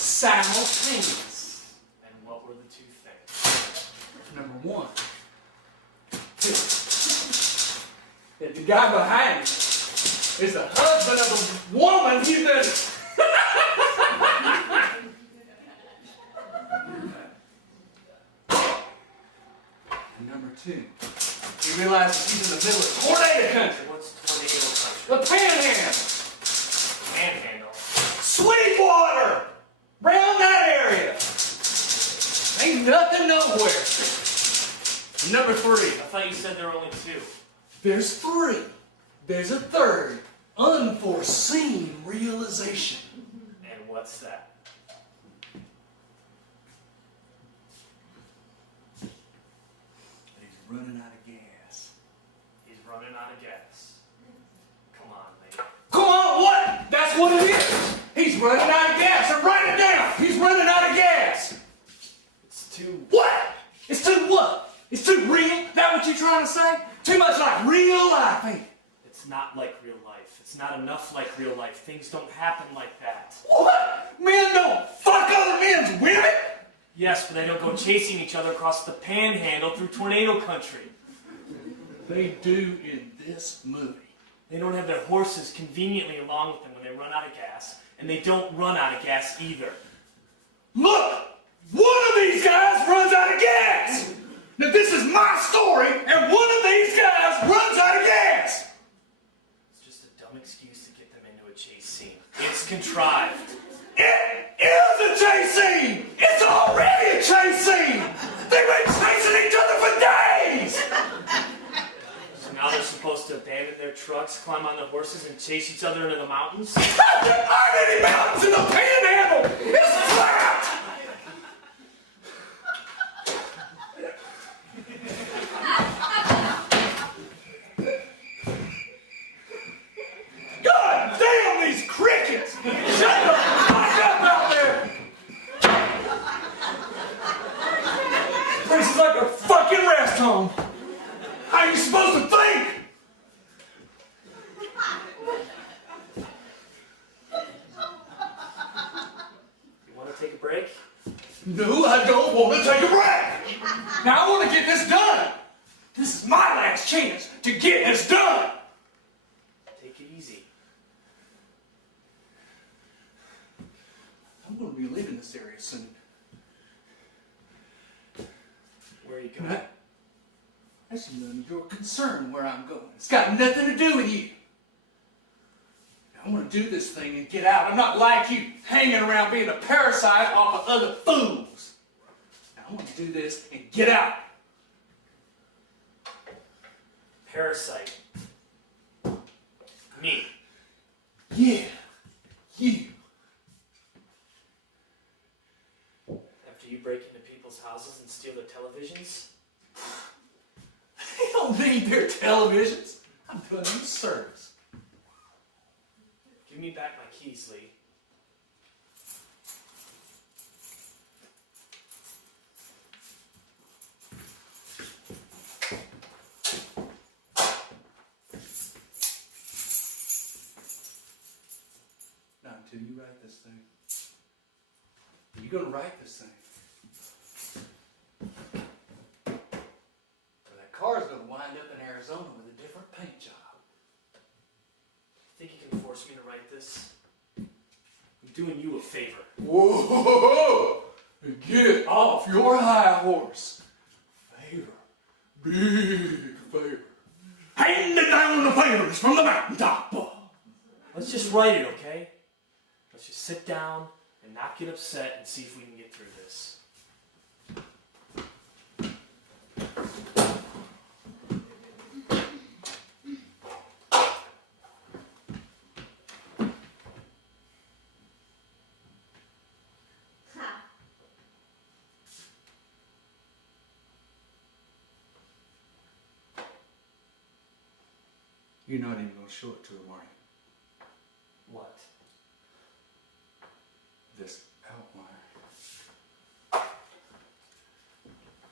Simultaneous. And what were the two things? Number one, that the guy behind him is the husband of the woman he's been. And number two, he realizes he's in the middle of tornado country. What's tornado country? The panhandle. Panhandle. Sweetwater! Round that area. Ain't nothing nowhere. And number three, I thought you said there were only two. there's three. There's a third. Unforeseen realization. And what's that? That he's running out of gas. He's running out of gas. Come on, mate. Come on, what? That's what it is. He's running out of gas. And write it down. He's running out of gas. It's too... What? It's too what? It's too real? That what you trying to say? Too much like real life, ain't it? It's not like real life. It's not enough like real life. Things don't happen like that. What? Men don't fuck other men's women? Yes, but they don't go chasing each other across the panhandle through tornado country. They do in this movie. They don't have their horses conveniently along with them when they run out of gas, and they don't run out of gas either. Look! One of these guys runs out of gas! Now this is my story, and one of these guys runs out of gas! It's just a dumb excuse to get them into a chase scene. It's contrived. It is a chase scene! It's already a chase scene! They've been chasing each other for days! So now they're supposed to abandon their trucks, climb on their horses, and chase each other into the mountains? There aren't any mountains in the panhandle! It's flat! God damn these crickets! Shut the fuck up out there! This place is like a fucking rest home. How are you supposed to think? You want to take a break? No, I don't want to take a break. Now I want to get this done. This is my last chance to get this done. Take it easy. I'm going to be leaving this area soon. Where are you going? Right? That's none of your concern where I'm going. It's got nothing to do with you. I want to do this thing and get out. I'm not like you, hanging around being a parasite off of other fools. I want to do this and get out. Parasite. Me. Yeah, you. After you break into people's houses and steal their televisions? They don't need their televisions. I'm doing them a service. Give me back my keys, Lee. Not until you write this thing. You're going to write this thing. Or that car's going to wind up in Arizona with a different paint job. Think you can afford force me to write this? I'm doing you a favor. Whoa! Get off your high horse. Favor. Big favor. Handing down the favors from the mountaintop. Let's just write it, okay? Let's just sit down and not get upset and see if we can get through this. You're not even going to show it to him, are you? What? This outline.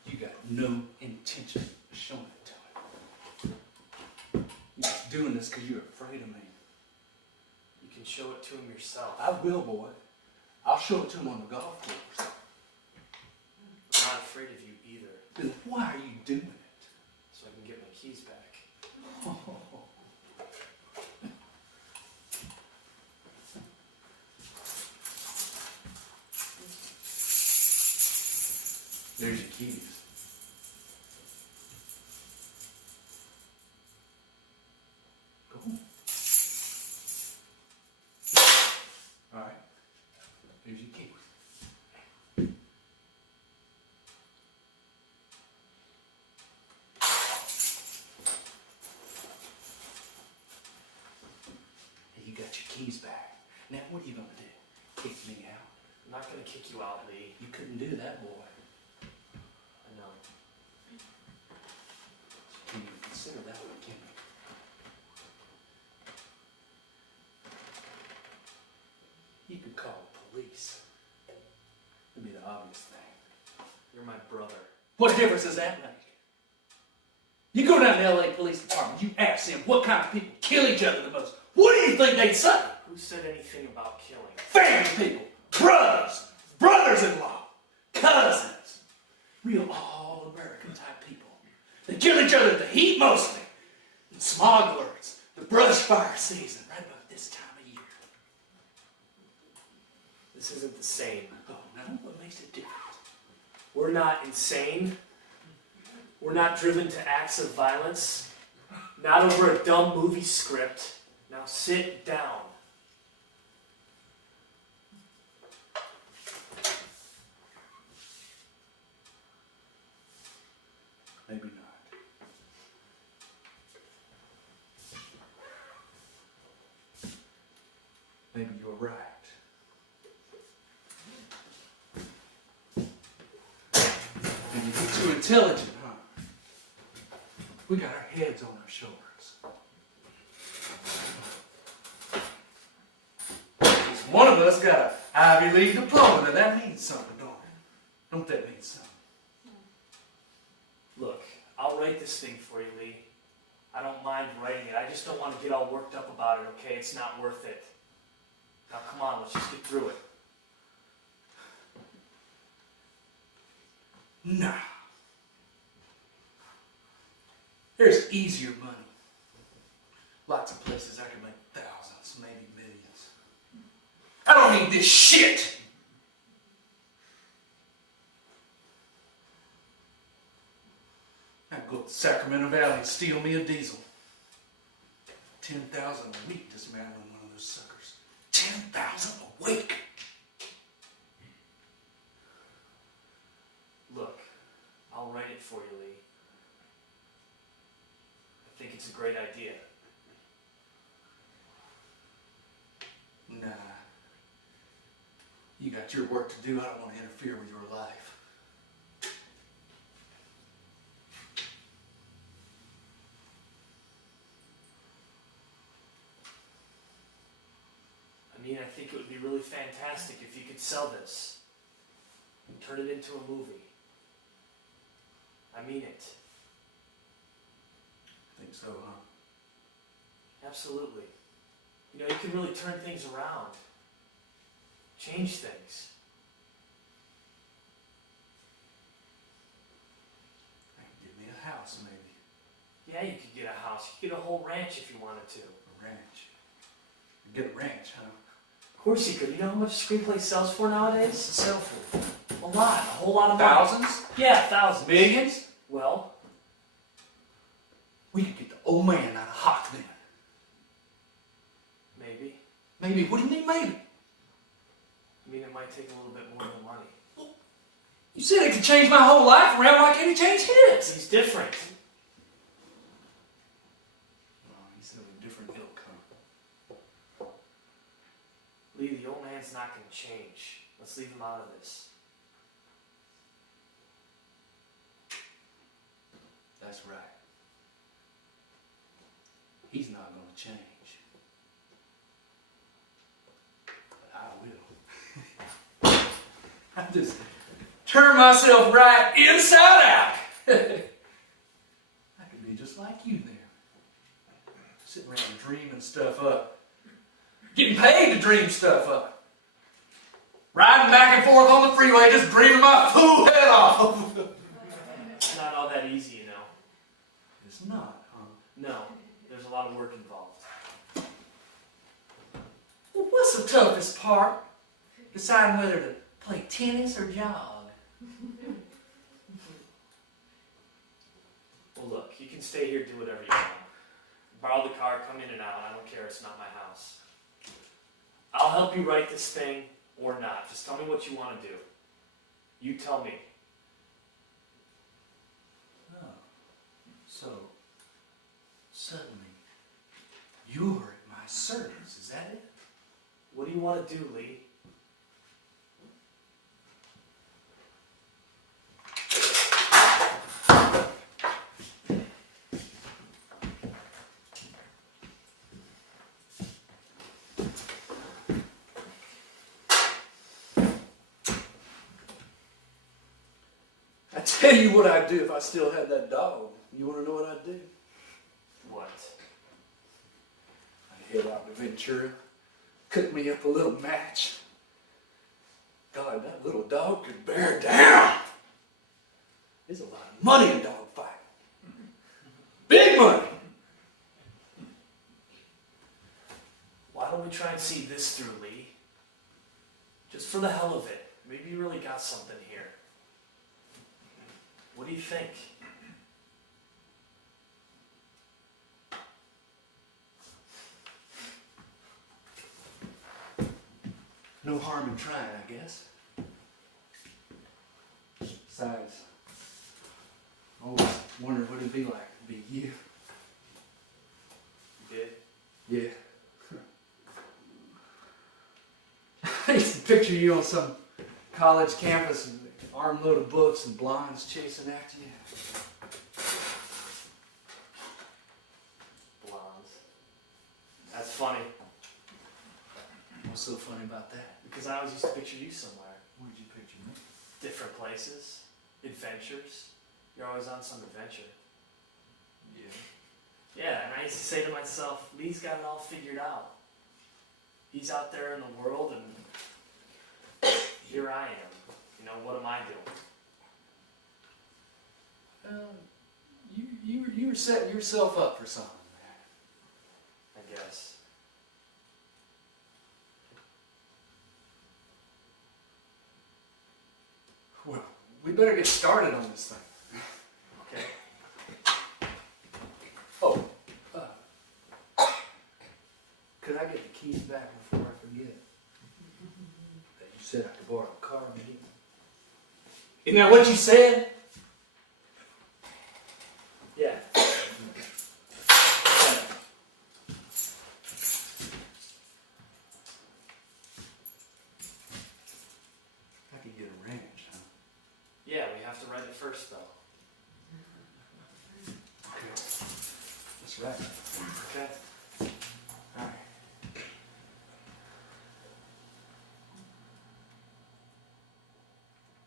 You got no intention of showing it to him. You're just doing this because you're afraid of me. You can show it to him yourself. I will, boy. I'll show it to him on the golf course. I'm not afraid of you either. Then why are you doing it? So I can get my keys back. There's your keys. Go on. All right. Here's your keys. You got your keys back. Now what are you gonna do? Kick me out? I'm not gonna kick you out, Lee. You couldn't do that, boy. I know. Can you consider that one, can you? You could call the police. That'd be the obvious thing. You're my brother. What difference does that make? You go down to the LA Police Department, you ask them what kind of people kill each other the most. What do you think they'd say? Who said anything about killing? Family people, brothers, brothers-in-law, cousins, real all-American type people. They kill each other in the heat mostly. And smugglers, the brush fire season, right about this time of year. This isn't the same. Oh, no, what makes it different? We're not insane. We're not driven to acts of violence. Not over a dumb movie script. Now sit down. Maybe not. Maybe you're right. And you get too intelligent, huh? We got our heads on our shoulders. One of us got an Ivy League diploma. Now that means something, don't it? Don't that mean something? Look, I'll write this thing for you, Lee. I don't mind writing it. I just don't want to get all worked up about it, okay? It's not worth it. Now come on, let's just get through it. Nah. There's easier money. Lots of places I can make thousands, maybe millions. I don't need this shit! I can go to Sacramento Valley and steal me a diesel. 10,000 a week dismantling one of those suckers. 10,000 a week! Look, I'll write it for you, Lee. I think it's a great idea. Nah. You got your work to do. I don't want to interfere with your life. I mean, I think it would be really fantastic if you could sell this and turn it into a movie. I mean it. Think so, huh? Absolutely. You know, you can really turn things around. Change things. Give me a house, maybe. Yeah, you could get a house. You could get a whole ranch if you wanted to. A ranch. get a ranch, huh? Of course you could. You know how much a screenplay sells for nowadays? Sell for A lot. A whole lot of money. thousands, Yeah, thousands. millions. Well, We could get the old man out of hock then. maybe. Maybe. What do you mean, maybe? I mean, it might take a little bit more than money. You said it could change my whole life around. Why can't it change his? He's different. Oh, he's of a different ilk, huh? Lee, the old man's not going to change. Let's leave him out of this. That's right. He's not going to change. But I will. I just turn myself right inside out. I could be just like you there. Sitting around dreaming stuff up. Getting paid to dream stuff up. Riding back and forth on the freeway just dreaming my fool head off. It's not all that easy, you know. It's not, huh? No, there's a lot of work involved. Well, what's the toughest part? Deciding whether to play tennis or jog. Well, look, you can stay here, do whatever you want. Borrow the car, come in and out. I don't care. It's not my house. I'll help you write this thing or not. Just tell me what you want to do. You tell me. Oh, so suddenly you're at my service, is that it? What do you want to do, Lee? I tell you what I'd do if I still had that dog. You want to know what I'd do? What? I'd head out to Ventura, cook me up a little match. God, that little dog could bear down. There's a lot of money in dog fighting. Big money. Why don't we try and see this through, Lee? Just for the hell of it. Maybe you really got something here. What do you think? No harm in trying, I guess. Besides, I always wondered what it'd be like to be you. You did? Yeah. I used to picture you on some college campus, and armload of books and blondes chasing after you. Blondes. That's funny. What's so funny about that? Because I always used to picture you somewhere. Where'd you picture me? Different places. Adventures. You're always on some adventure. Yeah. Yeah, and I used to say to myself, Lee's got it all figured out. He's out there in the world, and here I am. You know, what am I doing? You were setting yourself up for something. I guess. Well, we better get started on this thing. Okay. Oh, could I get the keys back before I forget? That you said I could borrow a car on you. Isn't that what you said? Yeah. I could get a ranch, huh? Yeah, we have to write it first, though. Okay. That's right. Okay. All right.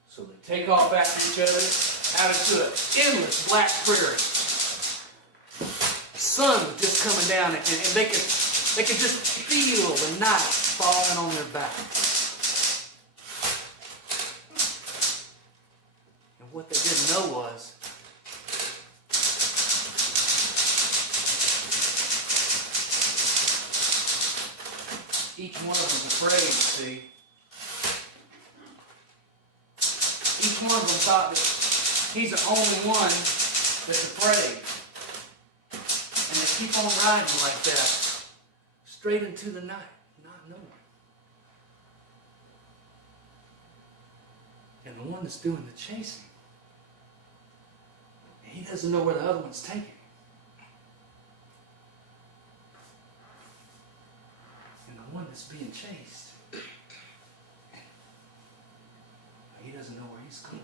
So they take off after each other out into an endless black prairie. The sun was just coming down, and they could just feel the night falling on their backs. And what they didn't know was Each one of them's afraid, see? Each one of them thought that he's the only one that's afraid. And they keep on riding like that, straight into the night, not knowing. And the one that's doing the chasing, he doesn't know where the other one's taking him. And the one that's being chased, he doesn't know where he's going.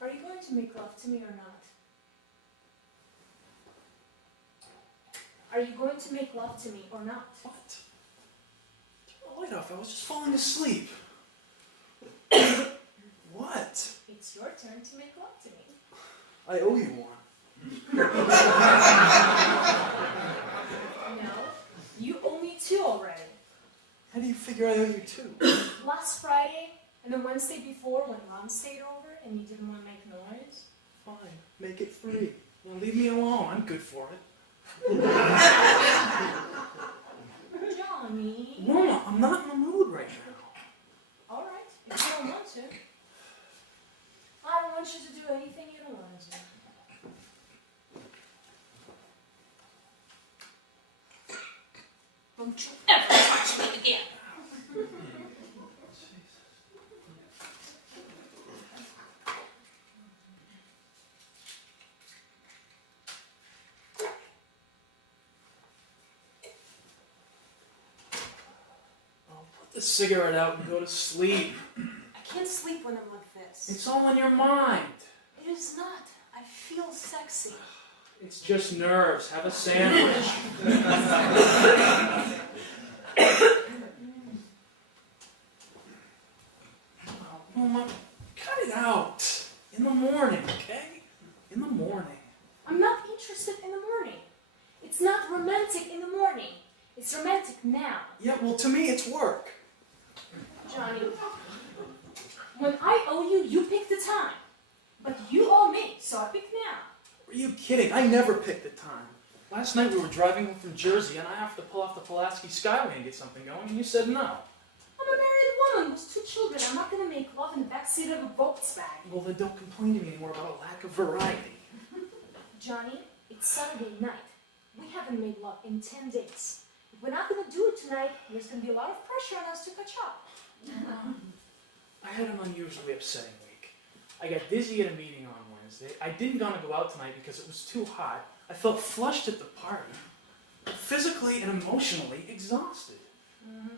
Are you going to make love to me or not? Are you going to make love to me or not? What? Turn the light off. I was just falling asleep. What? It's your turn to make love to me. I owe you one. No, you owe me two already. How do you figure I owe you two? Last Friday and the Wednesday before when Mom stayed over and you didn't want to make noise. Fine, make it 3. Well, leave me alone. I'm good for it. Johnny. Wilma, I'm not in the mood right now. All right, if you don't want to. I don't want you to do anything you don't want to do. Don't you ever touch me again. Put the cigarette out and go to sleep. I can't sleep when I'm like this. It's all in your mind. It is not. I feel sexy. It's just nerves. Have a sandwich. Oh, Wilma, cut it out. In the morning, okay? In the morning. I'm not interested in the morning. It's not romantic in the morning. It's romantic now. Yeah, well, to me, it's work. Johnny, when I owe you, you pick the time. But you owe me, so I pick now. Are you kidding? I never pick the time. Last night we were driving home from Jersey, and I have to pull off the Pulaski Skyway and get something going, and you said no. I'm a married woman with 2 children. I'm not going to make love in the backseat of a Volkswagen. Well, then don't complain to me anymore about a lack of variety. Johnny, it's Saturday night. We haven't made love in 10 days. If we're not going to do it tonight, there's going to be a lot of pressure on us to catch up. I had an unusually upsetting week. I got dizzy at a meeting on Wednesday. I didn't want to go out tonight because it was too hot. I felt flushed at the party. Physically and emotionally exhausted. Mm-hmm.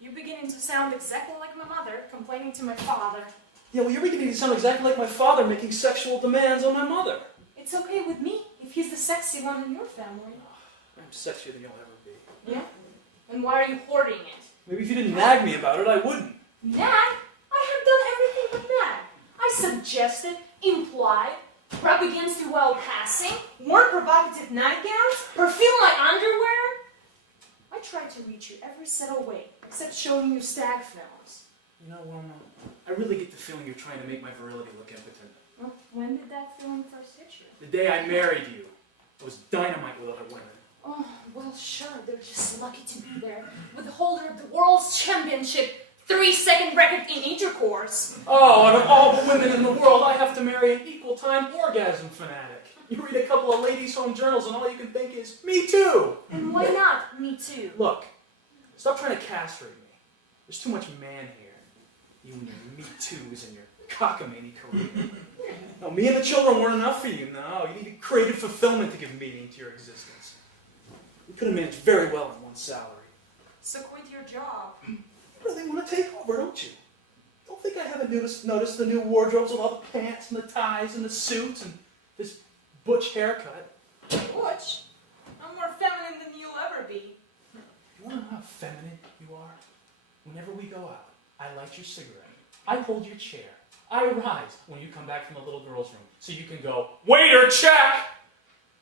You're beginning to sound exactly like my mother, complaining to my father. Yeah, well, you're beginning to sound exactly like my father making sexual demands on my mother. It's okay with me if he's the sexy one in your family. I'm sexier than you'll ever be. Yeah? And why are you hoarding it? Maybe if you didn't nag me about it, I wouldn't. Nag? I have done everything but nag. I suggested, implied, rub against you while passing, worn provocative nightgowns, perfume my underwear. I tried to reach you every subtle way, except showing you stag films. You know, Wilma, I really get the feeling you're trying to make my virility look impotent. Well, when did that feeling first hit you? The day I married you, I was dynamite with other women. Oh, well, sure, they're just lucky to be there, with the holder of the world's championship 3-second record in intercourse. Oh, out of all the women in the world, I have to marry an equal-time orgasm fanatic. You read a couple of ladies' home journals and all you can think is, me too! And why not me too? Look, stop trying to castrate me. There's too much man here. You and your me too's and your cockamamie career. No, me and the children weren't enough for you. No, you needed creative fulfillment to give meaning to your existence. You could have managed very well on one salary. So quit your job. You really want to take over, don't you? Don't think I haven't noticed the new wardrobes with all the pants and the ties and the suits and this butch haircut. Butch? I'm more feminine than you'll ever be. You want to know how feminine you are? Whenever we go out, I light your cigarette. I hold your chair. I rise when you come back from the little girl's room so you can go, waiter, check!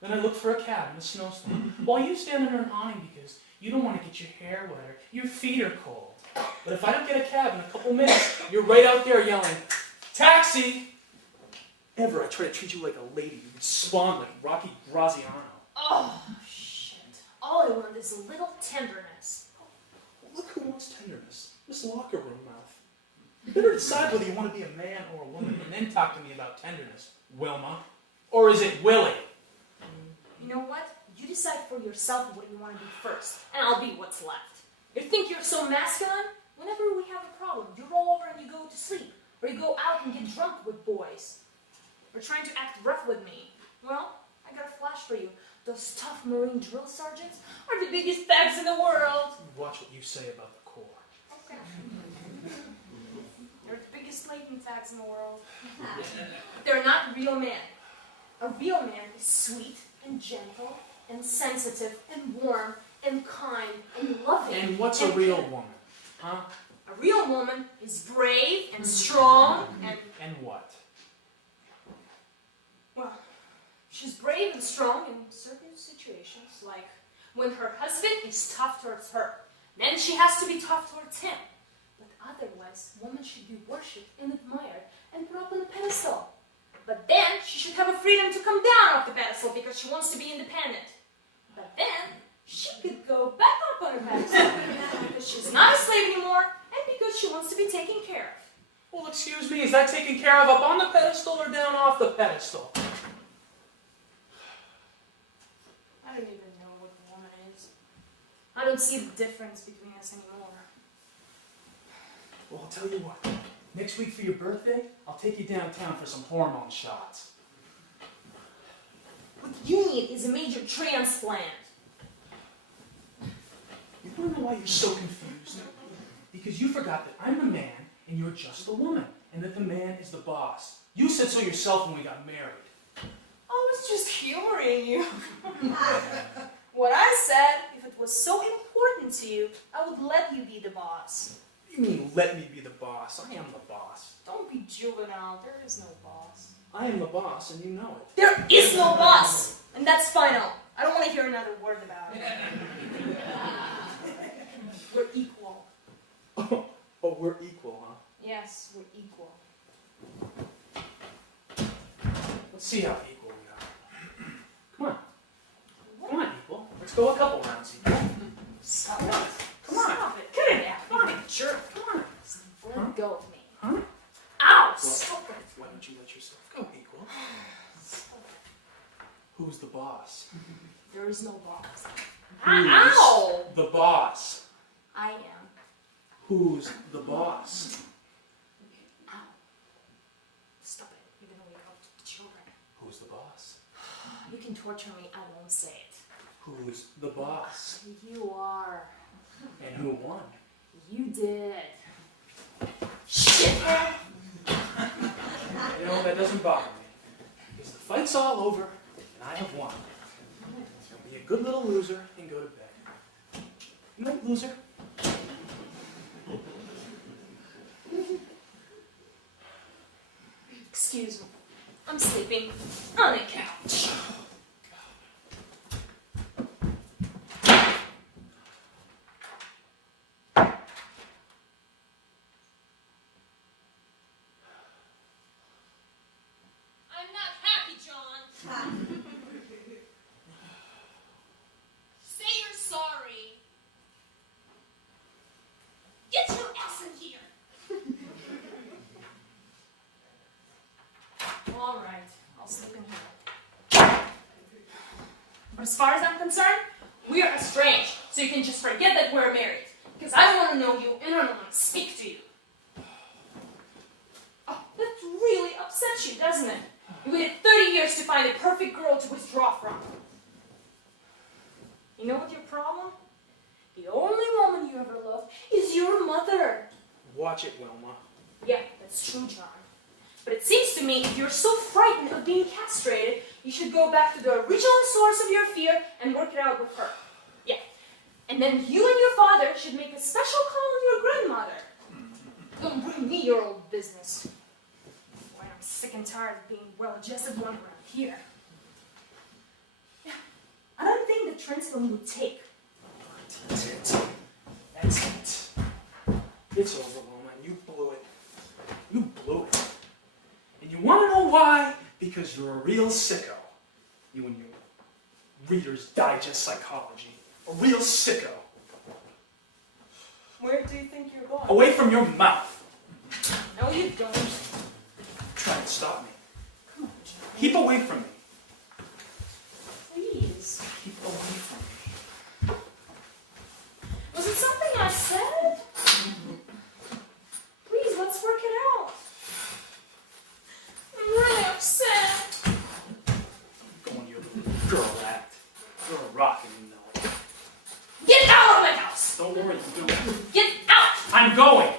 Then I look for a cab in a snowstorm while you stand under an awning because you don't want to get your hair wet or your feet are cold. But if I don't get a cab in a couple minutes, you're right out there yelling, taxi! Ever I try to treat you like a lady, you would spawn like Rocky Graziano. Oh, shit. All I want is a little tenderness. Look who wants tenderness. This locker room mouth. You better decide whether you want to be a man or a woman and then talk to me about tenderness, Wilma. Or is it Willie? You know what? You decide for yourself what you want to be first, and I'll be what's left. You think you're so masculine? Whenever we have a problem, you roll over and you go to sleep. Or you go out and get drunk with boys. Or trying to act rough with me. Well, I got a flash for you. Those tough Marine drill sergeants are the biggest fags in the world. Watch what you say about the Corps. Okay. They're the biggest latent fags in the world. They're not real men. A real man is sweet and gentle and sensitive and warm and kind and loving. And what's a real woman? Huh? A real woman is brave and strong and... And what? Well, she's brave and strong in certain situations, like when her husband is tough towards her. Then she has to be tough towards him. But otherwise, woman should be worshipped and admired and put up on a pedestal. But then she should have a freedom to come down off the pedestal because she wants to be independent. But then she could go back up on her pedestal because she's not a slave anymore and because she wants to be taken care of. Well, excuse me, is that taken care of up on the pedestal or down off the pedestal? I don't even know what a woman is. I don't see the difference between us anymore. Well, I'll tell you what. Next week for your birthday, I'll take you downtown for some hormone shots. What you need is a major transplant. You want to know why you're so confused? Because you forgot that I'm the man and you're just the woman, and that the man is the boss. You said so yourself when we got married. I was just humoring you. What I said, if it was so important to you, I would let you be the boss. What do you mean, let me be the boss? I am the boss. Don't be juvenile. There is no boss. I am the boss, and you know it. There is no boss! And that's final. I don't want to hear another word about it. We're equal. Oh, we're equal, huh? Yes, we're equal. Let's see how equal we are. Come on. Come on, equal. Let's go a couple rounds, equal. Stop Come it. on. Come on. Stop it. Get it out. Come on, jerk. Come on. Let go of me. Huh? Ow! Well, Stop it. why don't you let yourself go, equal? Who's the boss? There is no boss. Who's Ow! the boss? I am. Who's the boss? Ow. Stop it. You're gonna wake up the children. Who's the boss? You can torture me. I won't say it. Who's the boss? You are. And who won? You did. Shithead! You know, that doesn't bother me. Because the fight's all over, and I have won. So be a good little loser and go to bed. Good night, loser. Excuse me. I'm sleeping on a couch. I'm not happy, John. Say you're sorry. Get your ass in here. All right, I'll sleep in here. But as far as I'm concerned, we are estranged, so you can just forget that we're married. Because I don't want to know you, and I don't want to speak to you. Oh, that really upsets you, doesn't it? You waited 30 years to find a perfect girl to withdraw from. You know what your problem? The only woman you ever loved is your mother. Watch it, Wilma. Yeah, that's true, John. But it seems to me if you're so frightened of being castrated, you should go back to the original source of your fear and work it out with her. Yeah. And then you and your father should make a special call on your grandmother. Don't bring me your old business. Boy, I'm sick and tired of being well-adjusted one around here. Yeah. I don't think the transfer would take. That's it. That's it. It's over, Wilma, and you blew it. You blew it. And you want to know why? Because you're a real sicko. You and your Reader's Digest psychology. A real sicko. Where do you think you're going? Away from your mouth. No, you don't. Try and stop me. Come on, John. Keep away from me. Please. Keep away from me. Was it something I said? Please, let's work it out. I'm really upset. Go on your little girl act. You're a rock and you know it. Get out of my house! Don't worry, you do it. Get out! I'm going!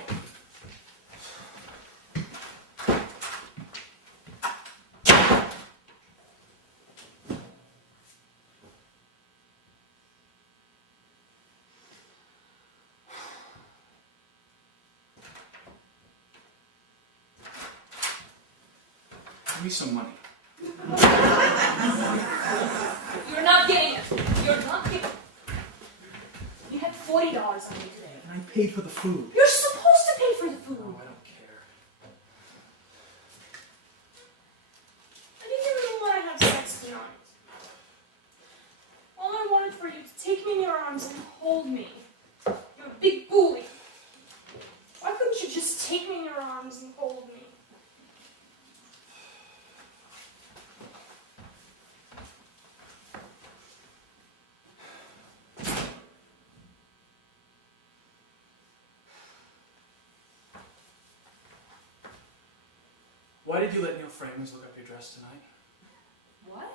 Give me some money. You're not getting it. You're not getting it. You had $40 on me today. And I paid for the food. You're supposed to pay for the food. Oh, I don't care. Why did you let Neil Framers look up your dress tonight? What?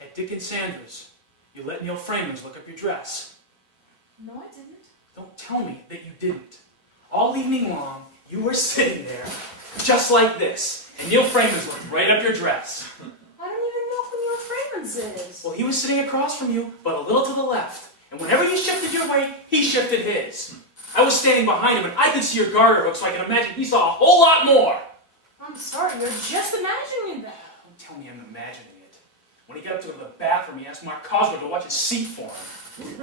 At Dick and Sandra's, you let Neil Framers look up your dress. No, I didn't. Don't tell me that you didn't. All evening long, you were sitting there, just like this, and Neil Framers looked right up your dress. I don't even know who Neil Framers is. Well, he was sitting across from you, but a little to the left, and whenever you shifted your weight, he shifted his. I was standing behind him, and I could see your garter hook, so I can imagine he saw a whole lot more. I'm sorry, you're just imagining that. Don't tell me I'm imagining it. When he got up to go to the bathroom, he asked Mark Cosgrove to watch his seat for him.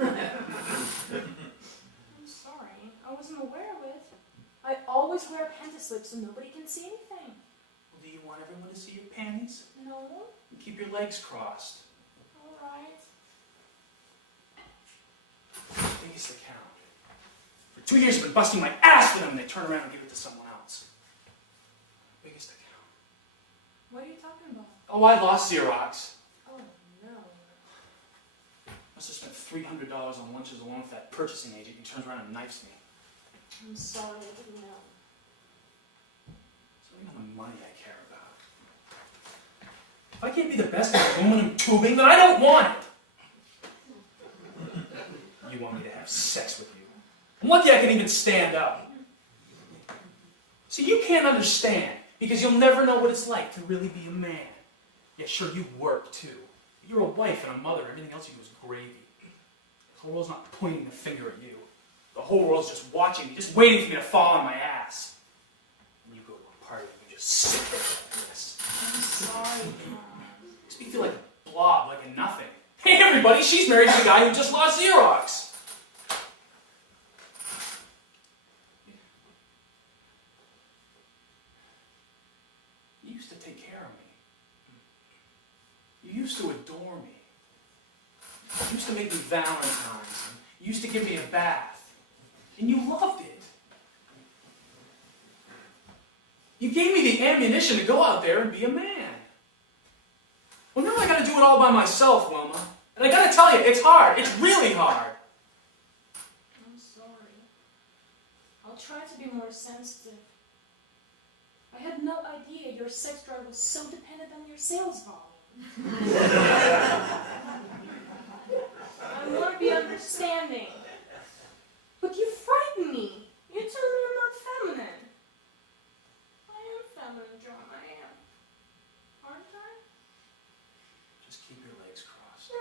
I'm sorry, I wasn't aware of it. I always wear a panty slip so nobody can see anything. Well, do you want everyone to see your panties? No? Keep your legs crossed. Alright. Biggest account. For 2 years I've been busting my ass for them, and they turn around and give it to someone else. Biggest account. What are you talking about? Oh, I lost Xerox. Oh, no. Must have spent $300 on lunches alone with that purchasing agent. He turns around and knifes me. I'm sorry, I didn't know. It's not even the money I care about. If I can't be the best at aluminum tubing, then I don't want it. You want me to have sex with you? I'm lucky I can even stand up. See, you can't understand, because you'll never know what it's like to really be a man. Yeah, sure, you work too. But you're a wife and a mother. Everything else you do is gravy. The whole world's not pointing the finger at you. The whole world's just watching me, just waiting for me to fall on my ass. And you go to a party and you just sit there like this. I'm sorry, Tom. Makes me feel like a blob, like a nothing. Hey, everybody, she's married to the guy who just lost Xerox. You used to take care of me. You used to adore me. You used to make me Valentine's. You used to give me a bath. And you loved it. You gave me the ammunition to go out there and be a man. Well, now I gotta do it all by myself, Wilma. And I gotta tell you, it's hard. It's really hard. I'm sorry. I'll try to be more sensitive. I had no idea your sex drive was so dependent on your sales volume. I want to be understanding. But you frighten me. You tell me I'm not feminine. I am feminine, John. I am. Aren't I? Just keep your legs crossed. I'm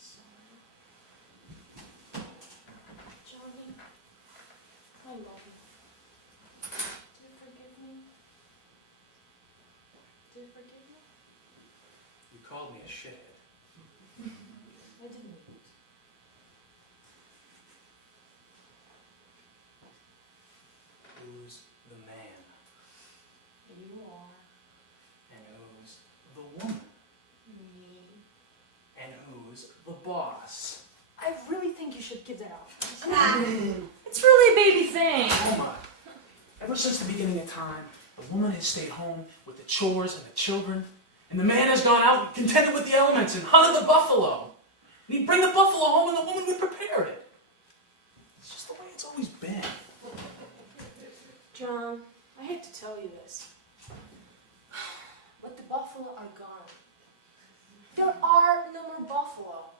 sorry. Johnny, I love you. Do you forgive me? Do you forgive me? You called me a shithead. I didn't. Who's the man? You are. And who's the woman? Me. And who's the boss? I really think you should give that up. It's really a baby thing. Wilma, ever since the beginning of time, the woman has stayed home with the chores and the children, and the man has gone out contented with the elements and hunted the buffalo. And he'd bring the buffalo home and the woman would prepare it. It's just the way it's always been. John, I hate to tell you this, but the buffalo are gone. There are no more buffalo.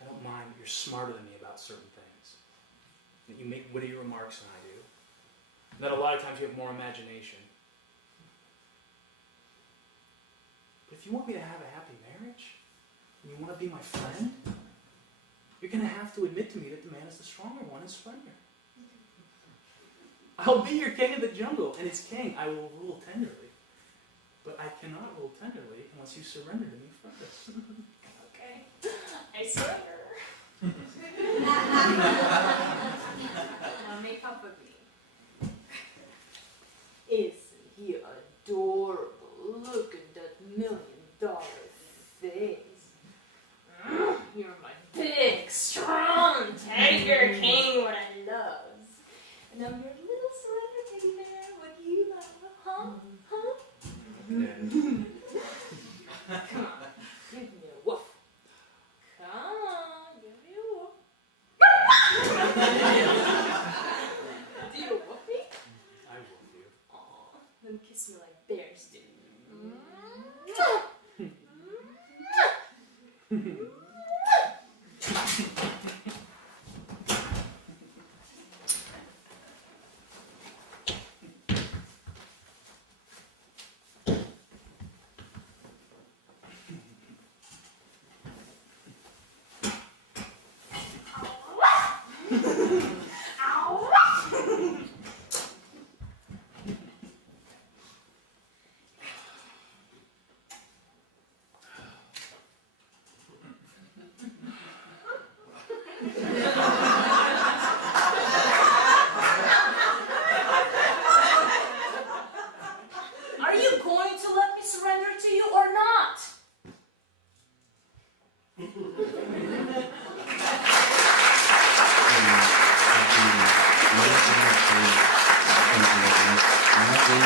I don't mind that you're smarter than me about certain things. That you make wittier remarks than I do. And that a lot of times you have more imagination. But if you want me to have a happy marriage, and you want to be my friend, you're going to have to admit to me that the man is the stronger one and surrender. I'll be your king of the jungle, and as king, I will rule tenderly. But I cannot rule tenderly unless you surrender to me first. Okay, I surrender. Now make up with me. Isn't he adorable? Look at that $1 million face. You're my big, strong tiger king, what I love. And I'm your little surrender teddy bear, what you love, huh? Huh? Come on, give me a woof. Come on, give me a woof.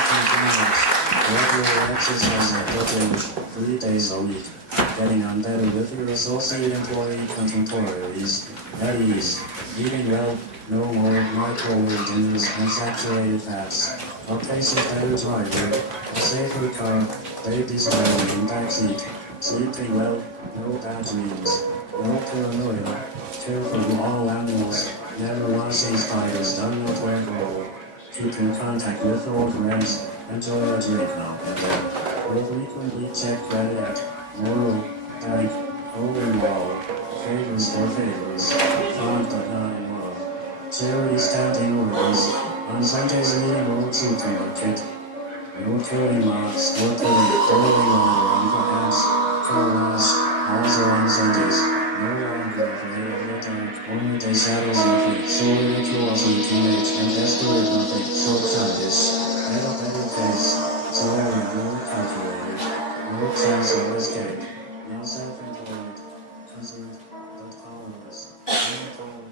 Regular exercise at Brooklyn 3 days a week. Getting on better with your associate employee contemporaries. That is, eating well, no more microwave dinners and saturated fats. A patient better driver, a safer car, baby smiling in backseat. Sleeping well, no bad dreams, no paranoia. Careful with all animals, never washing spiders, done not wear gold. Keep in contact with old friends, enjoy a drink now and then. Will frequently check credit, moral, bank, open wall, favors for favors, fond but not immoral. Charity standing orders, on Sundays meeting old supermarket. No killing mobs, or killing on the hands, car wash, also on Sundays. No longer afraid of the dark, only the shadows and feet. So ridiculously teenage and desperate nothing, so childish. At a better pace, slower, more calculated, no chance of escape. Now self-employed, concerned, but powerless. Intolerant.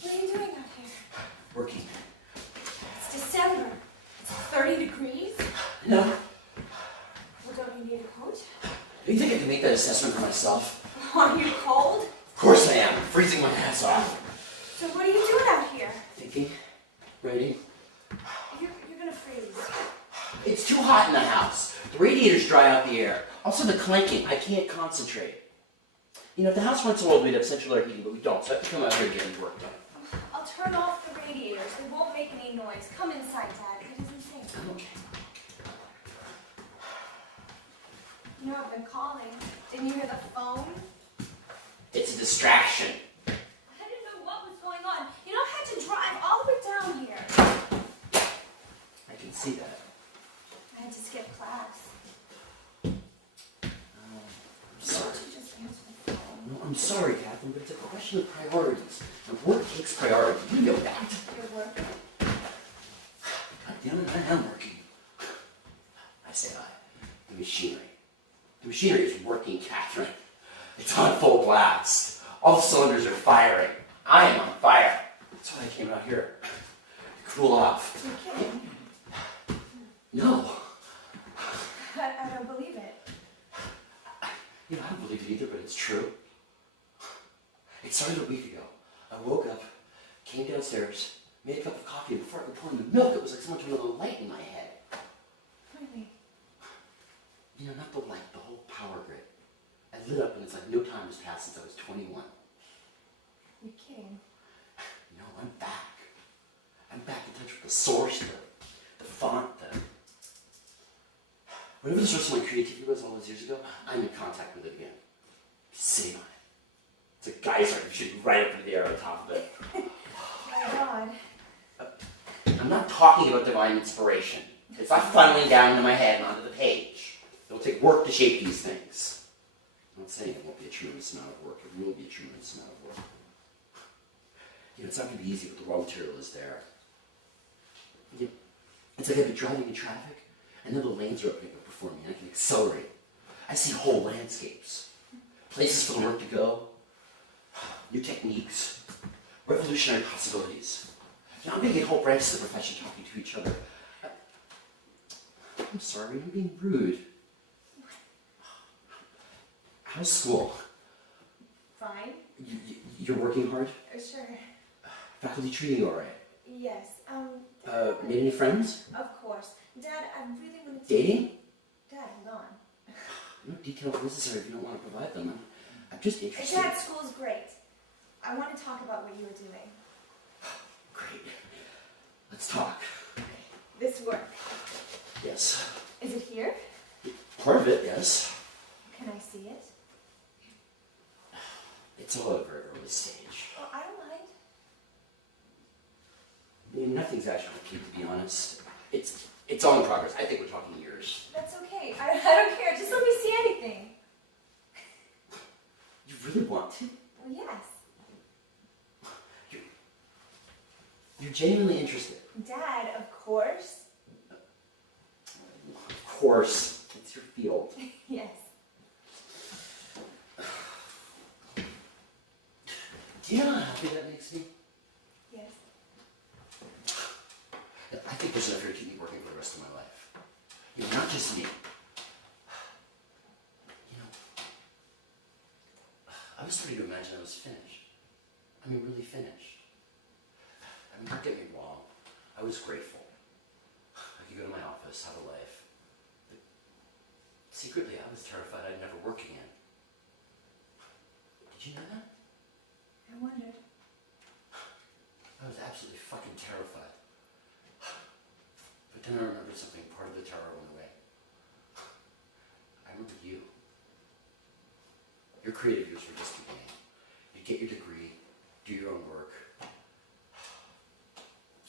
What are you doing out here? Working. It's December. It's 30 degrees. No. Well, don't you need a coat? Do you think I can make that assessment for myself? Are you cold? Of course I am. I'm freezing my ass off. So what are you doing out here? Thinking. Writing. You're gonna freeze. It's too hot in the house. The radiators dry out the air. Also the clanking. I can't concentrate. You know, if the house went so old, we'd have central air heating, but we don't. So I have to come out here and get work done. I'll turn off the radiators. They won't make any noise. Come inside, Dad. It isn't safe. Okay. You know, I've been calling. Didn't you hear the phone? It's a distraction. I didn't know what was going on. You know, I had to drive all the way down here. I can see that. I had to skip class. I'm sorry. Why don't you just answer the phone? No, I'm sorry, Catherine, but it's a question of priorities. And work takes priority. You know that. You're working. God damn it, I am working. I say I. The machinery. The machinery is working, Catherine. It's on full blast. All the cylinders are firing. I am on fire. That's why I came out here. To cool off. You're kidding. No. I don't believe it. You know, I don't believe it either, but it's true. It started a week ago. I woke up, came downstairs, made a cup of coffee, and before I could pour in the milk, it was like someone turned on the light in my head. Really? You know, not the light, the whole power grid. I lit up and it's like no time has passed since I was 21. You're kidding. No, I'm back. I'm back in touch with the source, the font, whatever the source of my creativity was all those years ago, I'm in contact with it again. Sitting on it. It's a geyser. You should be right up into the air on top of it. My God. I'm not talking about divine inspiration. It's not funneling down into my head and onto the page. It'll take work to shape these things. I'm not saying it won't be a tremendous amount of work. It will be a tremendous amount of work. You know, it's not going to be easy, but the raw material is there. You know, it's like I've been driving in traffic, and then the lanes are opening up before me, and I can accelerate. I see whole landscapes, places for the work to go, new techniques, revolutionary possibilities. You know, I'm going to get whole branches of the profession talking to each other. I'm sorry, I'm being rude. How's school? Fine. You're working hard? Sure. Faculty treating you all right? Yes. Made any friends? Of course. Dad, I really want to... Dating? Dad, hold on. No details necessary if you don't want to provide them. I'm just interested. Dad, school's great. I want to talk about what you were doing. Great. Let's talk. This work. Yes. Is it here? Part of it, yes. Can I see it? It's all at a very early stage. Oh, I don't mind. I mean, nothing's actually complete, to be honest. It's all in progress. I think we're talking years. That's okay. I don't care. Just let me see anything. You really want to? Well, yes. You're genuinely interested. Dad, of course. course. It's your field. Yes. Do you know how happy that makes me? Yes. I think there's enough here to keep me working for the rest of my life. You know, not just me. You know, I was starting to imagine I was finished. I mean, really finished. I mean, don't get me wrong. I was grateful. I could go to my office, have a life. But secretly, I was terrified I'd never work again. Did you know that? I wondered. I was absolutely fucking terrified. But then I remembered something, part of the terror went away. I remembered you. Your creative years were just beginning. You'd get your degree, do your own work.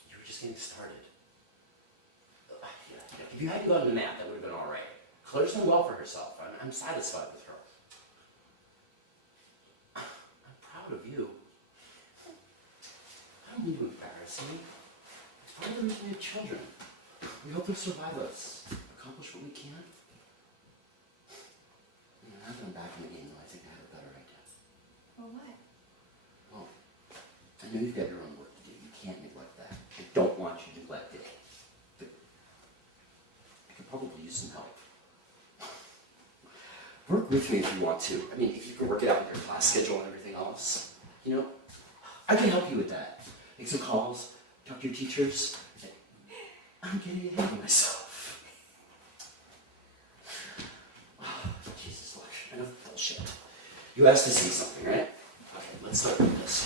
You were just getting started. If you hadn't gone to math, that would have been all right. Claire's done well for herself. I'm satisfied with her. I'm proud of you. I don't mean to embarrass you. It's part of the reason we have children. We hope they'll survive us, accomplish what we can. You know, now that I'm back in the game, though, I think I have a better idea. Well, what? Well, I know you've got your own work to do. You can't neglect that. I don't want you to neglect it. But I could probably use some help. Work with me if you want to. I mean, if you can work it out with your class schedule and everything else, you know, I can help you with that. Make some calls, talk to your teachers. I'm getting ahead of myself. Oh, Jesus, look, enough bullshit. You asked to see something, right? Okay, let's start with this.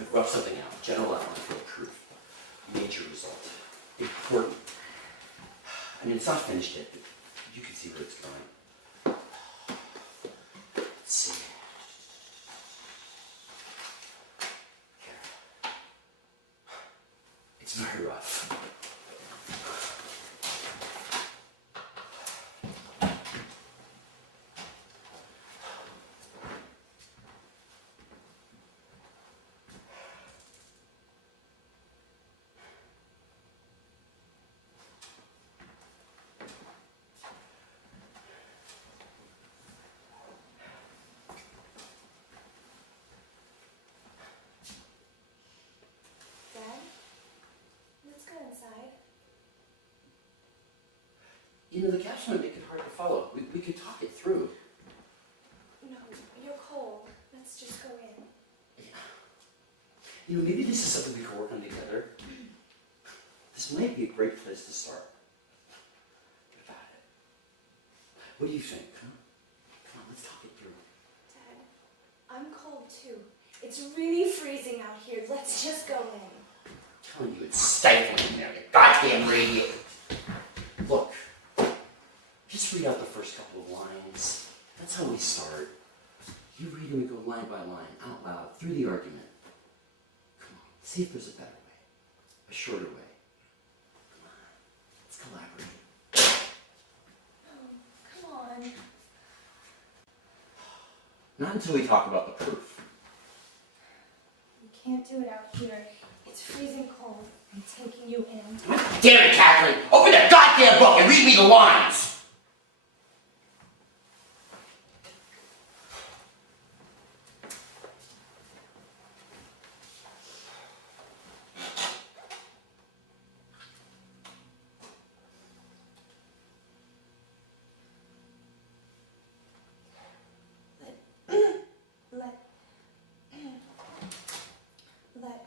I've roughed something out. General outline for a proof. Major result. Important. I mean, it's not finished yet, but you can see where it's going. Let's see. It's very rough. You know, the caps might make it hard to follow. We could talk it through. No, you're cold. Let's just go in. Yeah. You know, maybe this is something we can work on together. This might be a great place to start. What about it? What do you think, huh? Come on, let's talk it through. Dad, I'm cold too. It's really freezing out here. Let's just go in. I'm telling you, it's stifling in there. You goddamn radiator. Look. Just read out the first couple of lines. That's how we start. You read and we go line by line, out loud, through the argument. Come on, see if there's a better way. A shorter way. Come on, let's collaborate. Oh, come on. Not until we talk about the proof. We can't do it out here. It's freezing cold. I'm taking you in. Damn it, Katherine! Open that goddamn book and read me the lines! Let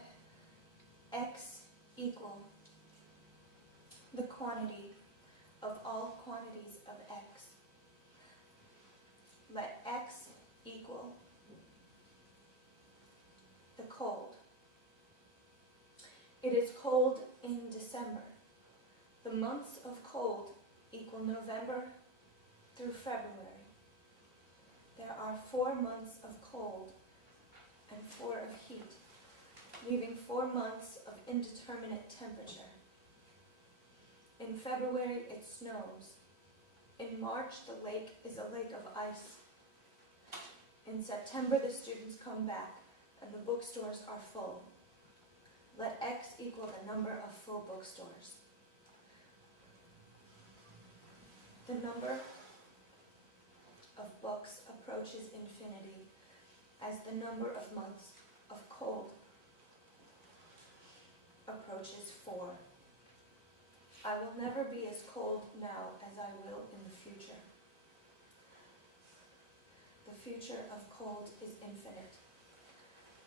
x equal the quantity of all quantities of x. Let x equal the cold. It is cold in December. The months of cold equal November through February. There are 4 months of cold and 4 of heat, leaving 4 months of indeterminate temperature. In February, it snows. In March, the lake is a lake of ice. In September, the students come back and the bookstores are full. Let x equal the number of full bookstores. The number of books approaches infinity as the number of months of cold approaches 4. I will never be as cold now as I will in the future. The future of cold is infinite.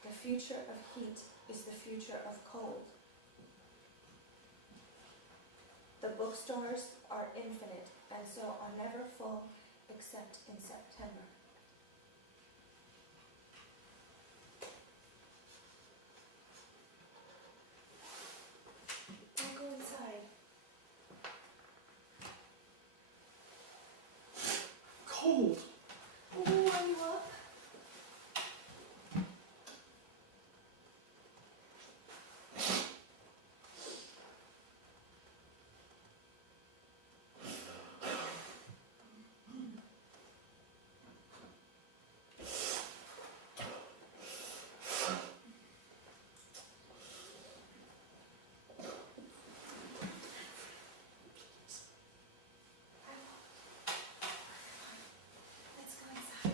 The future of heat is the future of cold. The bookstores are infinite and so are never full except in September. I'll go inside. Cold. Will we warm you up? Let's go inside.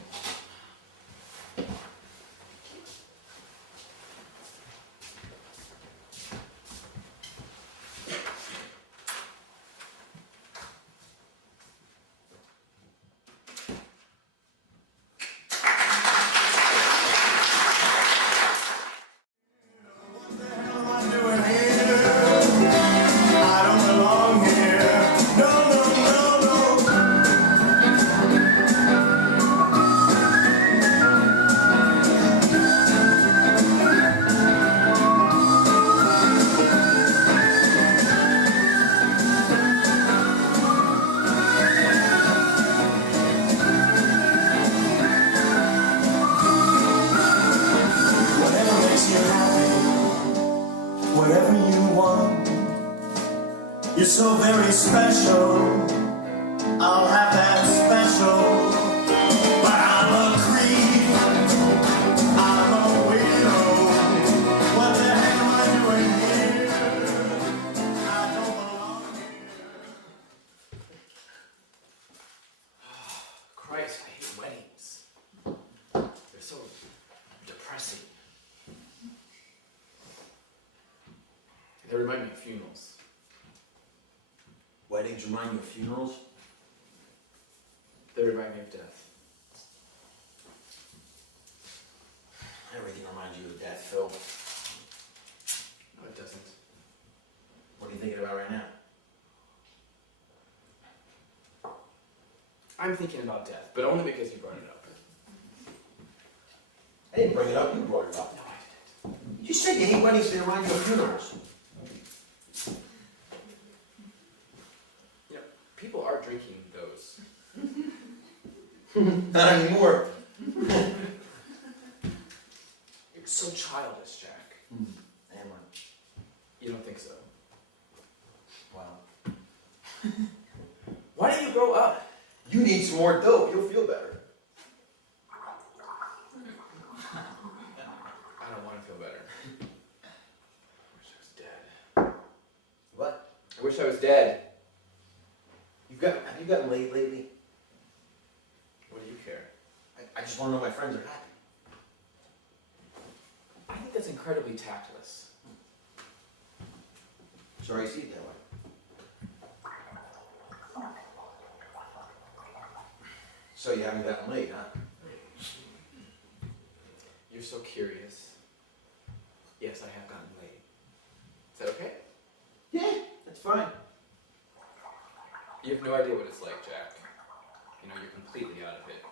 Whatever makes you happy, whatever you want. You're so very special. I'll have that special. But I'm a creep. I'm a weirdo. What the heck am I doing here? I don't belong here. Christ, I hate weddings. They're so depressing. They remind me of funerals. Weddings remind you of funerals? They remind me of death. Everything reminds you of death, Phil. No, it doesn't. What are you thinking about right now? I'm thinking about death, but only because you brought it up. I didn't bring it up, you brought it up. No, I didn't. You said you hate weddings, they remind you of funerals. You know, people are drinking those. Not anymore. You're so childish, Jack. Am I? You don't think so? Wow. Why don't you grow up? You need some more dope, you'll feel better. I don't want to feel better. I wish I was dead. What? I wish I was dead. Have you gotten laid lately? What do you care? I just want to know my friends are happy. I think that's incredibly tactless. Sorry you see it that way. So you haven't gotten laid, huh? You're so curious. Yes, I have gotten laid. Is that okay? Yeah, that's fine. You have no idea what it's like, Jack. You know, you're completely out of it.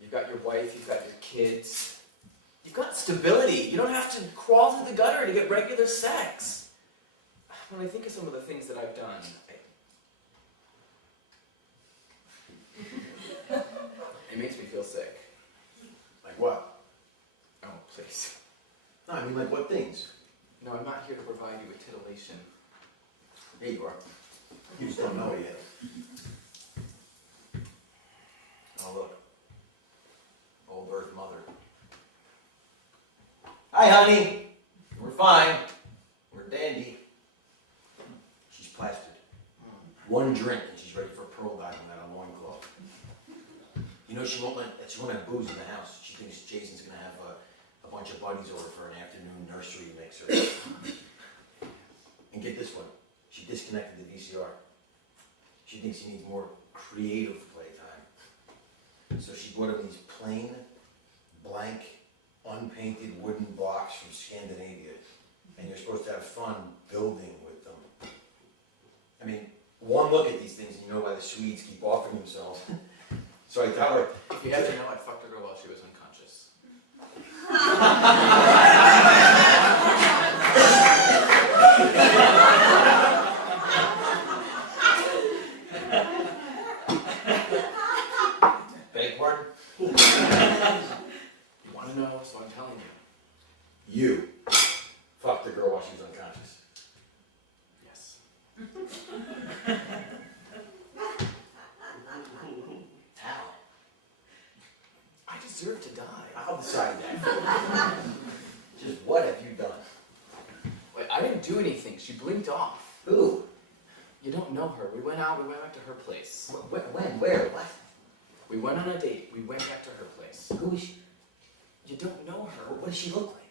You've got your wife, you've got your kids. You've got stability. You don't have to crawl through the gutter to get regular sex. When I think of some of the things that I've done, it makes me feel sick. Like what? Oh, please. No, I mean like what things? No, I'm not here to provide you with titillation. There you are. You just don't know it yet. Oh look. Old Earth Mother. Hi honey. We're fine. We're dandy. She's plastered. One drink and she's ready for a pearl diving without a loincloth. You know, she won't have booze in the house. She thinks Jason's gonna have a bunch of buddies over for an afternoon nursery mixer. And get this one, she disconnected the VCR. She thinks he needs more creative playtime. So she bought him these plain, blank, unpainted wooden blocks from Scandinavia. And you're supposed to have fun building with them. I mean, one look at these things and you know why the Swedes keep offering themselves. So I tell her, If you had to know, I fucked a girl while she was unconscious. beg pardon? You want to know, so I'm telling you. You fucked the girl while she was unconscious. Yes. How? I deserve to die. I'll decide that. Just what have you done? Wait, I didn't do anything. She blinked off. Who? You don't know her. We went back to her place. When? Where? What? We went on a date. We went back to her place. Who is she? You don't know her. What does she look like?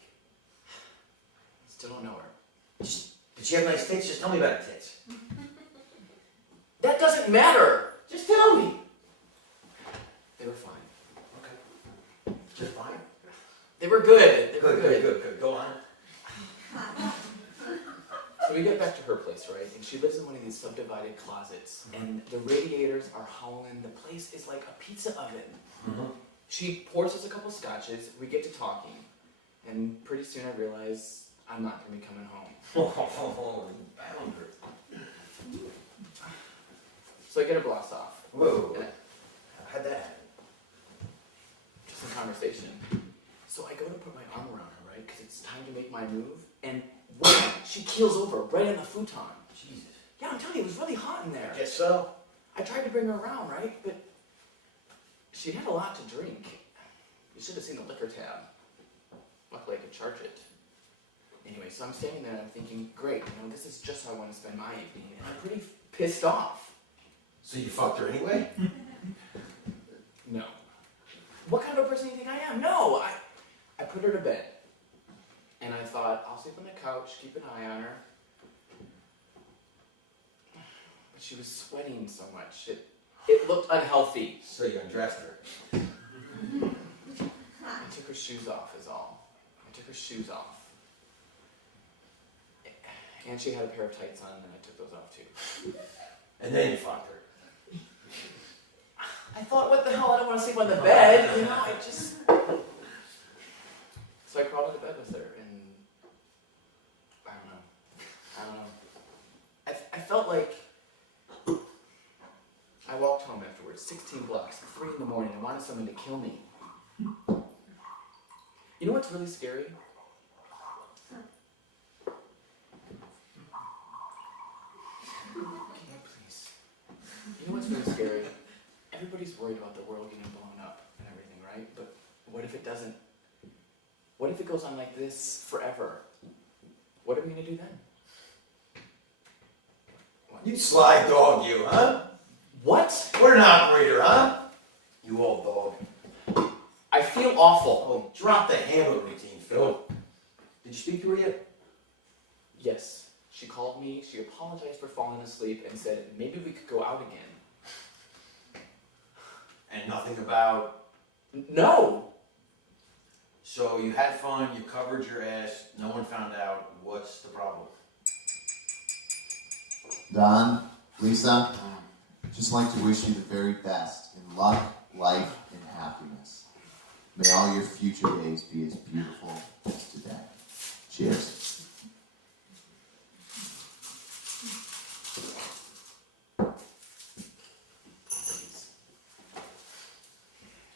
Still don't know her. Did she have nice tits? Just tell me about her tits. That doesn't matter. Just tell me. They were fine. Okay. Just fine? They were good. They were Good. Go on. So we get back to her place, right? And she lives in one of these subdivided closets. And the radiators are howling. The place is like a pizza oven. Mm-hmm. She pours us a couple scotches. We get to talking. And pretty soon I realize I'm not going to be coming home. Oh, you bound her. So I get her blocked off. Whoa. And How'd that happen? just in conversation. So I go to put my arm around her, right? Because it's time to make my move. And wham, she keels over right on the futon. Jesus. Yeah, I'm telling you, it was really hot in there. Guess so. I tried to bring her around, right? But she had a lot to drink. You should have seen the liquor tab. Luckily, I could charge it. Anyway, so I'm standing there and I'm thinking, great, this is just how I want to spend my evening. And I'm pretty pissed off. So you fucked her anyway? No. What kind of a person do you think I am? No, I put her to bed. And I thought, I'll sleep on the couch, keep an eye on her. But she was sweating so much. It looked unhealthy. So you undressed her. I took her shoes off is all. I took her shoes off. And she had a pair of tights on and I took those off too. And then you fucked her. I thought, what the hell, I don't want to sleep on the bed, I just... So I crawled into bed with her and... I don't know. I felt like... I walked home afterwards, 16 blocks, 3 in the morning, I wanted someone to kill me. You know what's really scary? Please. You know what's really scary? Everybody's worried about the world getting blown up and everything, right? But what if it doesn't? What if it goes on like this forever? What are we going to do then? What? You sly dog, you, huh? What? What an operator, huh? You old dog. I feel awful. Oh, drop the Hamlet routine, Phil. Did you speak to her yet? Yes. She called me, she apologized for falling asleep, and said maybe we could go out again. And nothing about... No! So you had fun, you covered your ass, no one found out. What's the problem? Don, Lisa, just like to wish you the very best in luck, life, and happiness. May all your future days be as beautiful as today. Cheers.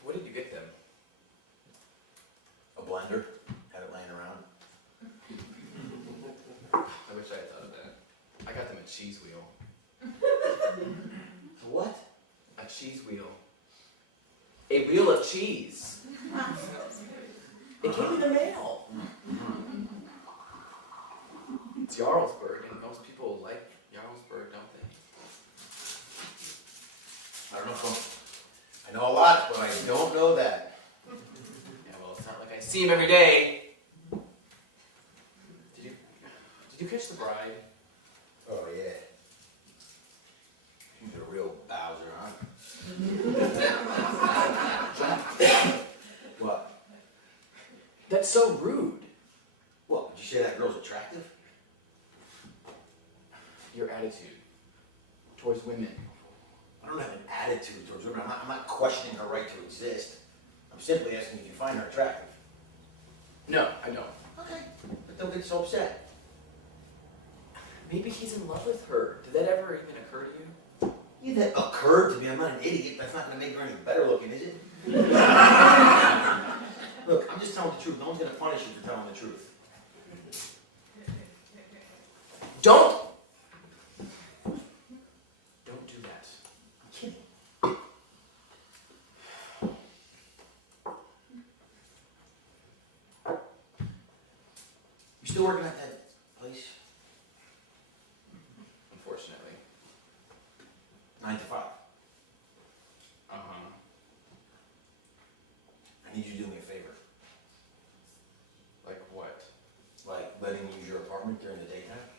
What did you get them? A blender. Had it laying around. I wish I had thought of that. I got them a cheese wheel. What? A cheese wheel. A wheel of cheese. It came in the mail. It's Jarlsberg, and most people like Jarlsberg, don't they? know a lot, but I don't know that. Yeah, well, it's not like I see him every day. Did you catch the bride? Oh, yeah. She's a real Bowser, huh? What? That's so rude. What, did you say that girl's attractive? Your attitude towards women. I don't have an attitude towards women. I'm not questioning her right to exist. I'm simply asking if you find her attractive. No, I don't. Okay, but don't get so upset. Maybe he's in love with her. Did that ever even occur to you? Yeah, that occurred to me. I'm not an idiot. That's not going to make her any better looking, is it? Look, I'm just telling the truth. No one's going to punish you for telling the truth. Don't do that. I'm kidding. You still working at that place? Unfortunately. 9 to 5. Uh-huh. I need you to do me a favor. Like what? Like letting me use your apartment during the daytime.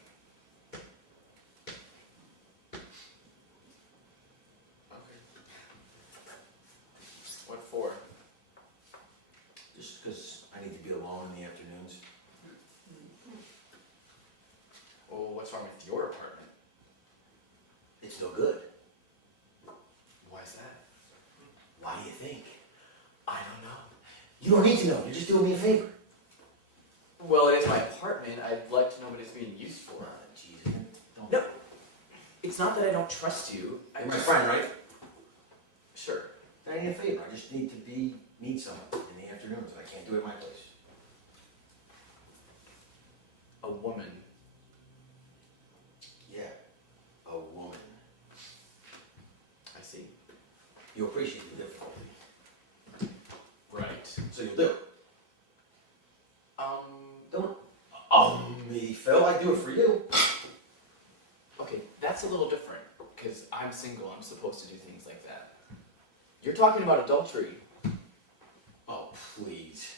Okay. What for? Just because I need to be alone in the afternoons. Well, what's wrong with your apartment? It's no good. Why is that? Why do you think? I don't know. You don't need to know. You're just doing me a favor. Well, it is my apartment. I'd like to know what it's being used for. Jesus. Don't. No. It's not that I don't trust you. You're my friend, right? Sure. I need a favor. I just need to meet someone in the afternoons. I can't do it at my place. A woman. Yeah. A woman. I see. You appreciate the difficulty. Right. So you'll do it. Don't. Me, Phil, I do it for you. Okay, that's a little different, because I'm single. I'm supposed to do things like that. You're talking about adultery. Oh, please.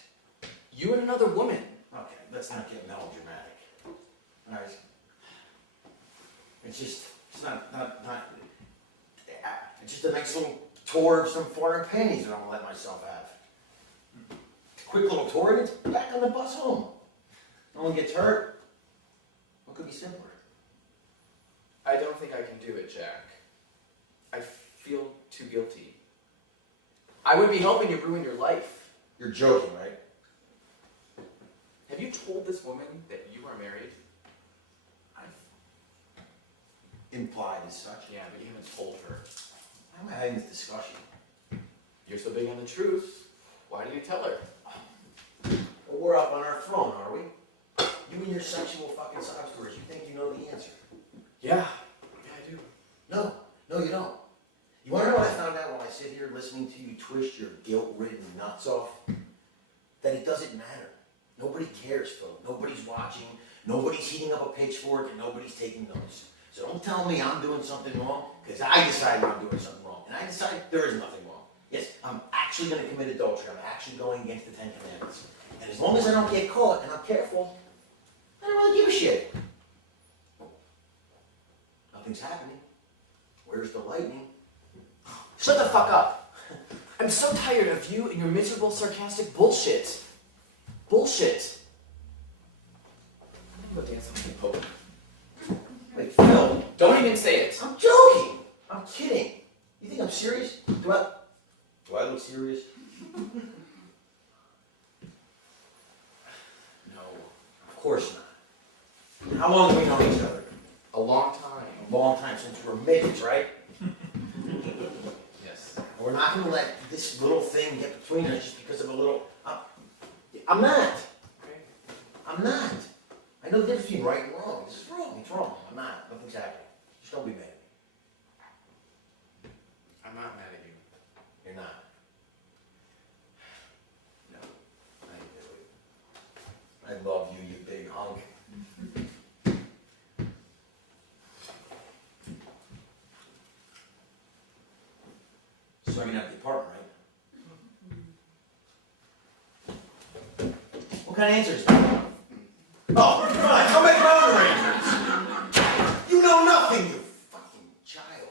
You and another woman. Okay, let's not get melodramatic. All right. It's just, it's not, it's just a nice little tour of some foreign panties that I'm gonna let myself have. Quick little tour and it's back on the bus home. No one gets hurt. What could be simpler? I don't think I can do it, Jack. I feel too guilty. I would be helping you ruin your life. You're joking, right? Have you told this woman that you are married? Implied as such. Yeah, but you haven't told her. Why am I having this discussion? You're so big on the truth. Why did you tell her? Well, we're up on our throne, are we? You and your sexual fucking sob stories, you think you know the answer. Yeah. Yeah, I do. No, you don't. You wanna know what I found out while I sit here listening to you twist your guilt-ridden nuts off? That it doesn't matter. Nobody cares, Phil. Nobody's watching, nobody's heating up a pitchfork, and nobody's taking notes. So don't tell me I'm doing something wrong, because I decided I'm doing something wrong. And I decide there is nothing wrong. Yes, I'm actually going to commit adultery. I'm actually going against the 10 Commandments. And as long as I don't get caught and I'm careful, I don't really give a shit. Nothing's happening. Where's the lightning? Shut the fuck up. I'm so tired of you and your miserable, sarcastic bullshit. Bullshit. I'm gonna go dance on my poke. Wait, Phil. Don't even say it. I'm joking. I'm kidding. You think I'm serious? Do I look serious? No, of course not. How long have we known each other? A long time. A long time, since we were midgets, right? Yes. We're not going to let this little thing get between us just because of a little... I'm not. Okay. I'm not. I know the difference between right and wrong. This is wrong. It's wrong. I'm not. Nothing's happening. Just don't be mad at me. I'm not mad at you. You're not. No. I knew it. I love you, you big hunk. So I can have the apartment, right? What kind of answers? Oh, come on, I'll make my own arrangements. You know nothing, you fucking child.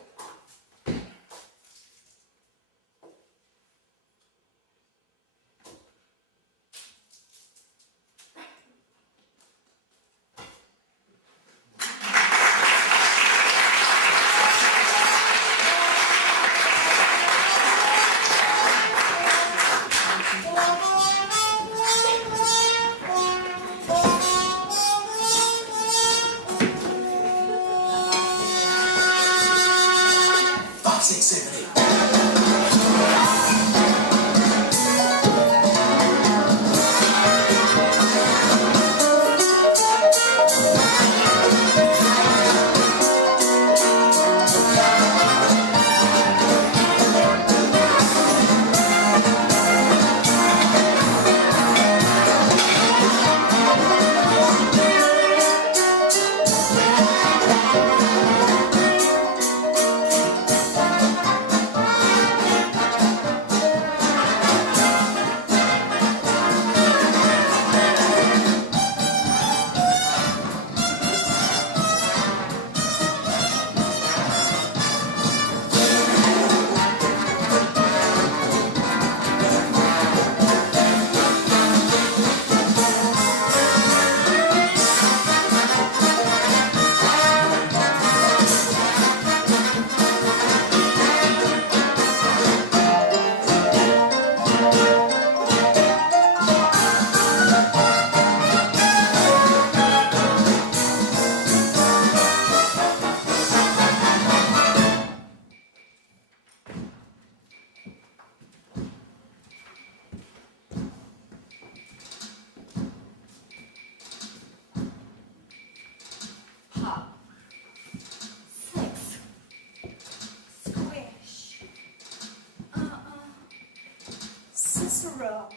Cicero.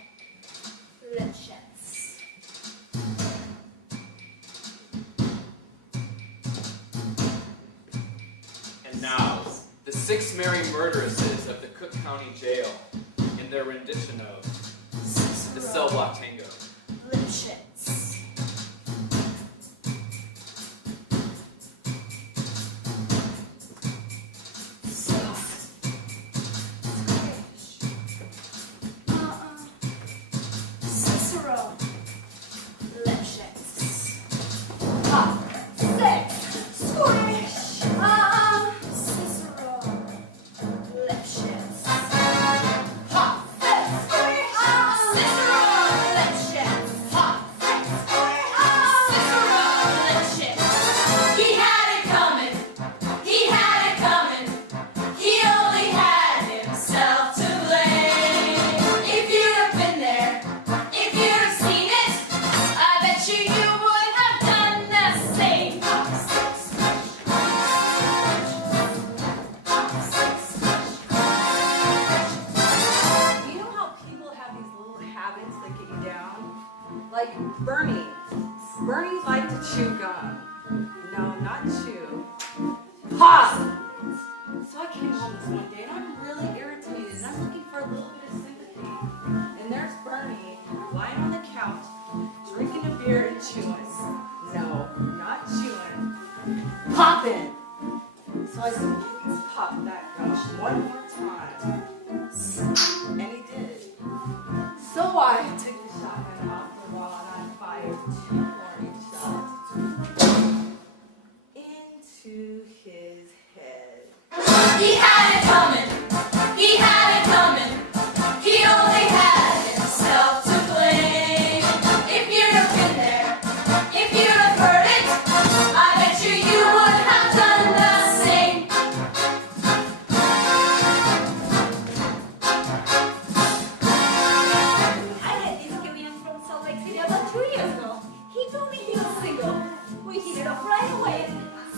Legends. And now, the 6 merry murderesses of the Cook County Jail in their rendition of the Cell Block Tango. Legends. Cicero. Legends. Hop, six, squish. Cicero. Legends. Hop, six, squish. Cicero. Legends. Hop, six, squish. Cicero. Legends. He had it coming. He had it coming. He only had himself to blame. If you'd have been there, if you'd have seen it, I bet you would have done the same. You know how people have these little habits that get you down? Like Bernie. Bernie's like to chew gum. No, not chew. Pause! So I came home this one day and I'm really irritated and I'm looking for a little bit of sympathy. And there's Bernie lying on the couch, drinking a beer and chewing. No, not chewing. Popping! So I said, please pop that gum one more time. And he did. So I took the shotgun off the wall and I fired 2 warning shots into his head. He had it coming. He had it coming. He only had himself to blame. If you'd have been there, if you'd have heard it, I bet you would have done the same. I met this comedian from Salt Lake City about 2 years ago. He told me he was single. We hit it off right away.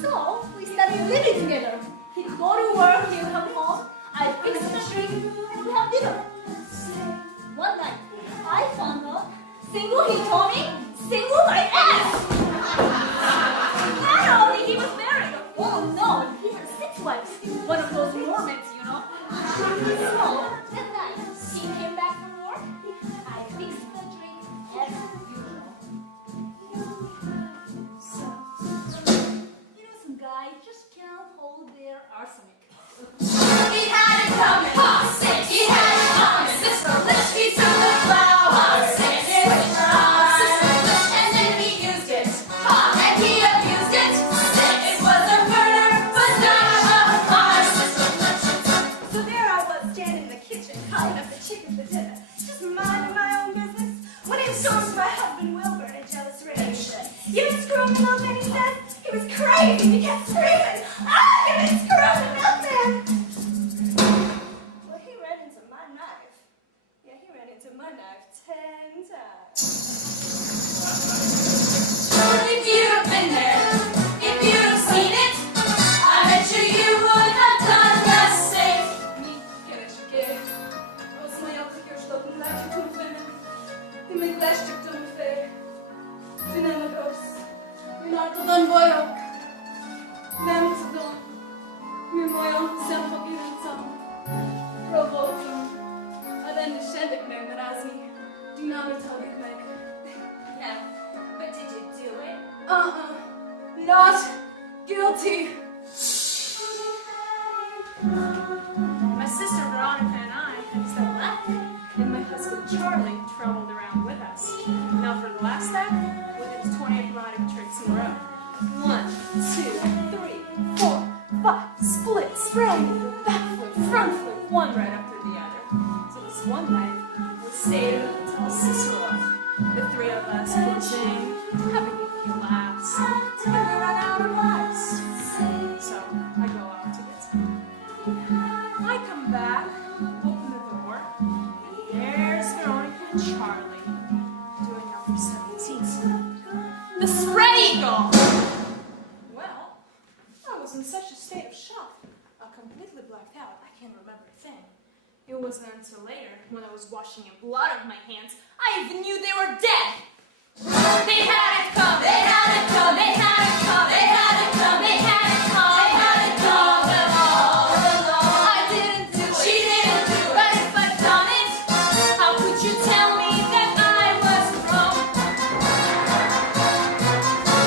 So we started living together. He'd go to work, he'd come home, I'd fix the drink, and we'd have dinner. One night, I found out, single, he told me, single my ass! Not only he was married, oh no, he had 6 wives. One of those Mormons, you know. So, that night, he came back from work, I fixed the drink, as usual. arsenic. He had it coming. He had it coming. Sister Lish, he took the flower. And then he used it. And he abused it. It was a murder, but not a farce. So there I was, standing in the kitchen, cutting up the chicken for dinner, just minding my own business, when in storms my husband Wilbur in a jealous rage. You didn't screw up the milkman, he said. He was crazy. He kept screaming, "Ah, you didn't screw up the milkman!" Well, he ran into my knife. Yeah, he ran into my knife 10 times. If you'd have been there, if you'd have seen it, I bet you would have done the same. Девочки, посмотрел, как я что-то начал купить. Ты мне глазки тумфе. Ты не нагрос. Marital boyo. Namtdo. Mi mojo self-forgivenza. Provokum. A den skändig mig med razni. Dynamitallig mig. Yeah, but did you do it? Not guilty. My sister Veronica and I had still left, and my husband Charlie traveled around with us. Now for the last act, we did 20 erotic tricks in a row. 1, 2, 3, 4, 5, split, sprang, backflip, front flip, one right after the other. So this one night, we stayed at the Hotel Cicero. The three of us watching, having a few laughs, and we ran out of lives. So I go out to get some. I come back, open the door, and there's Veronica and Charlie doing number 17. The spread eagle! Well, I was in such a state of shock. I completely blacked out. I can't remember a thing. It wasn't until later, when I was washing in blood of my hands, I even knew they were dead! They had it come. They had it come. They had it come. They had it come. They had it come. They had it come. All along. I didn't do it. She didn't do it. But if I'd done it, how could you tell me that I was wrong?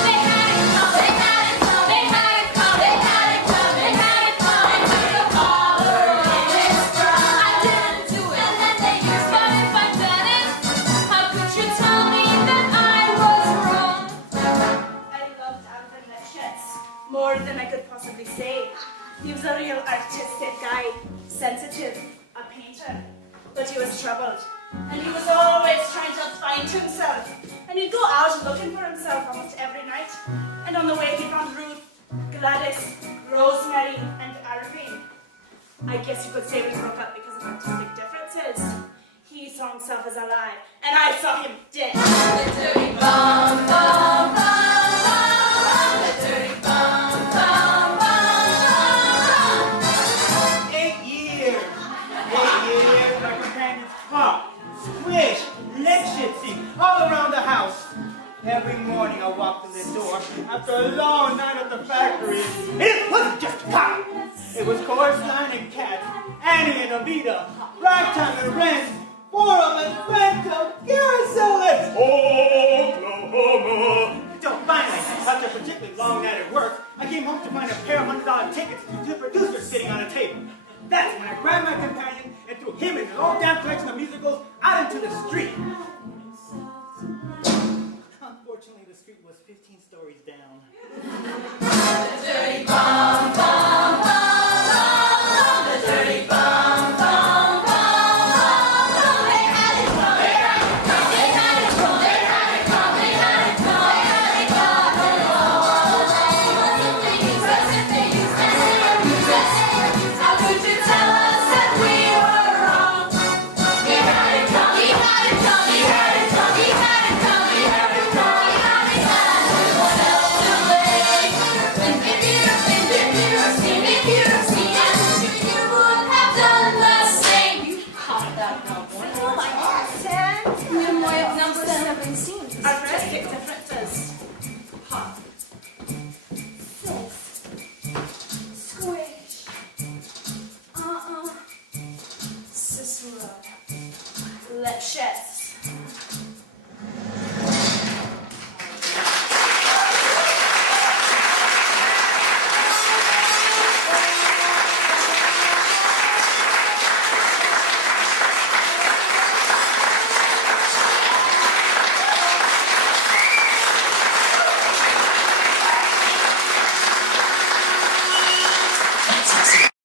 They had it come. They had it come. They had it come. They had it come. They had it come. They put the collar in his bra. I didn't do it. And then they used. But if I'd done it, how could you tell me that I was wrong? I loved Alvin Leschetz more than I could possibly say. He was a real artistic guy, sensitive, a painter, but he was troubled. And he was always trying to find himself. And he'd go out looking for himself almost every night. And on the way he found Ruth, Gladys, Rosemary, and Irving. I guess you could say we broke up because of artistic differences. He saw himself as alive, and I saw him dead. The dirty bum, bum, bum, bum, the dirty bum, bum, bum, bum. 8 years. 8 years, my companions pop, swish, leg shitsy, all around the house. Every morning I walked in the door after a long night at the factory. It wasn't just a cop. It was Cohen and Kat, Annie and Avita, Ragtime and Ren, 4 of us went to Garrison, Oklahoma. Until finally, after a particularly long night at work, I came home to find a pair of $100 tickets to the producer sitting on a table. That's when I grabbed my companion and threw him and his whole damn collection of musicals out into the street.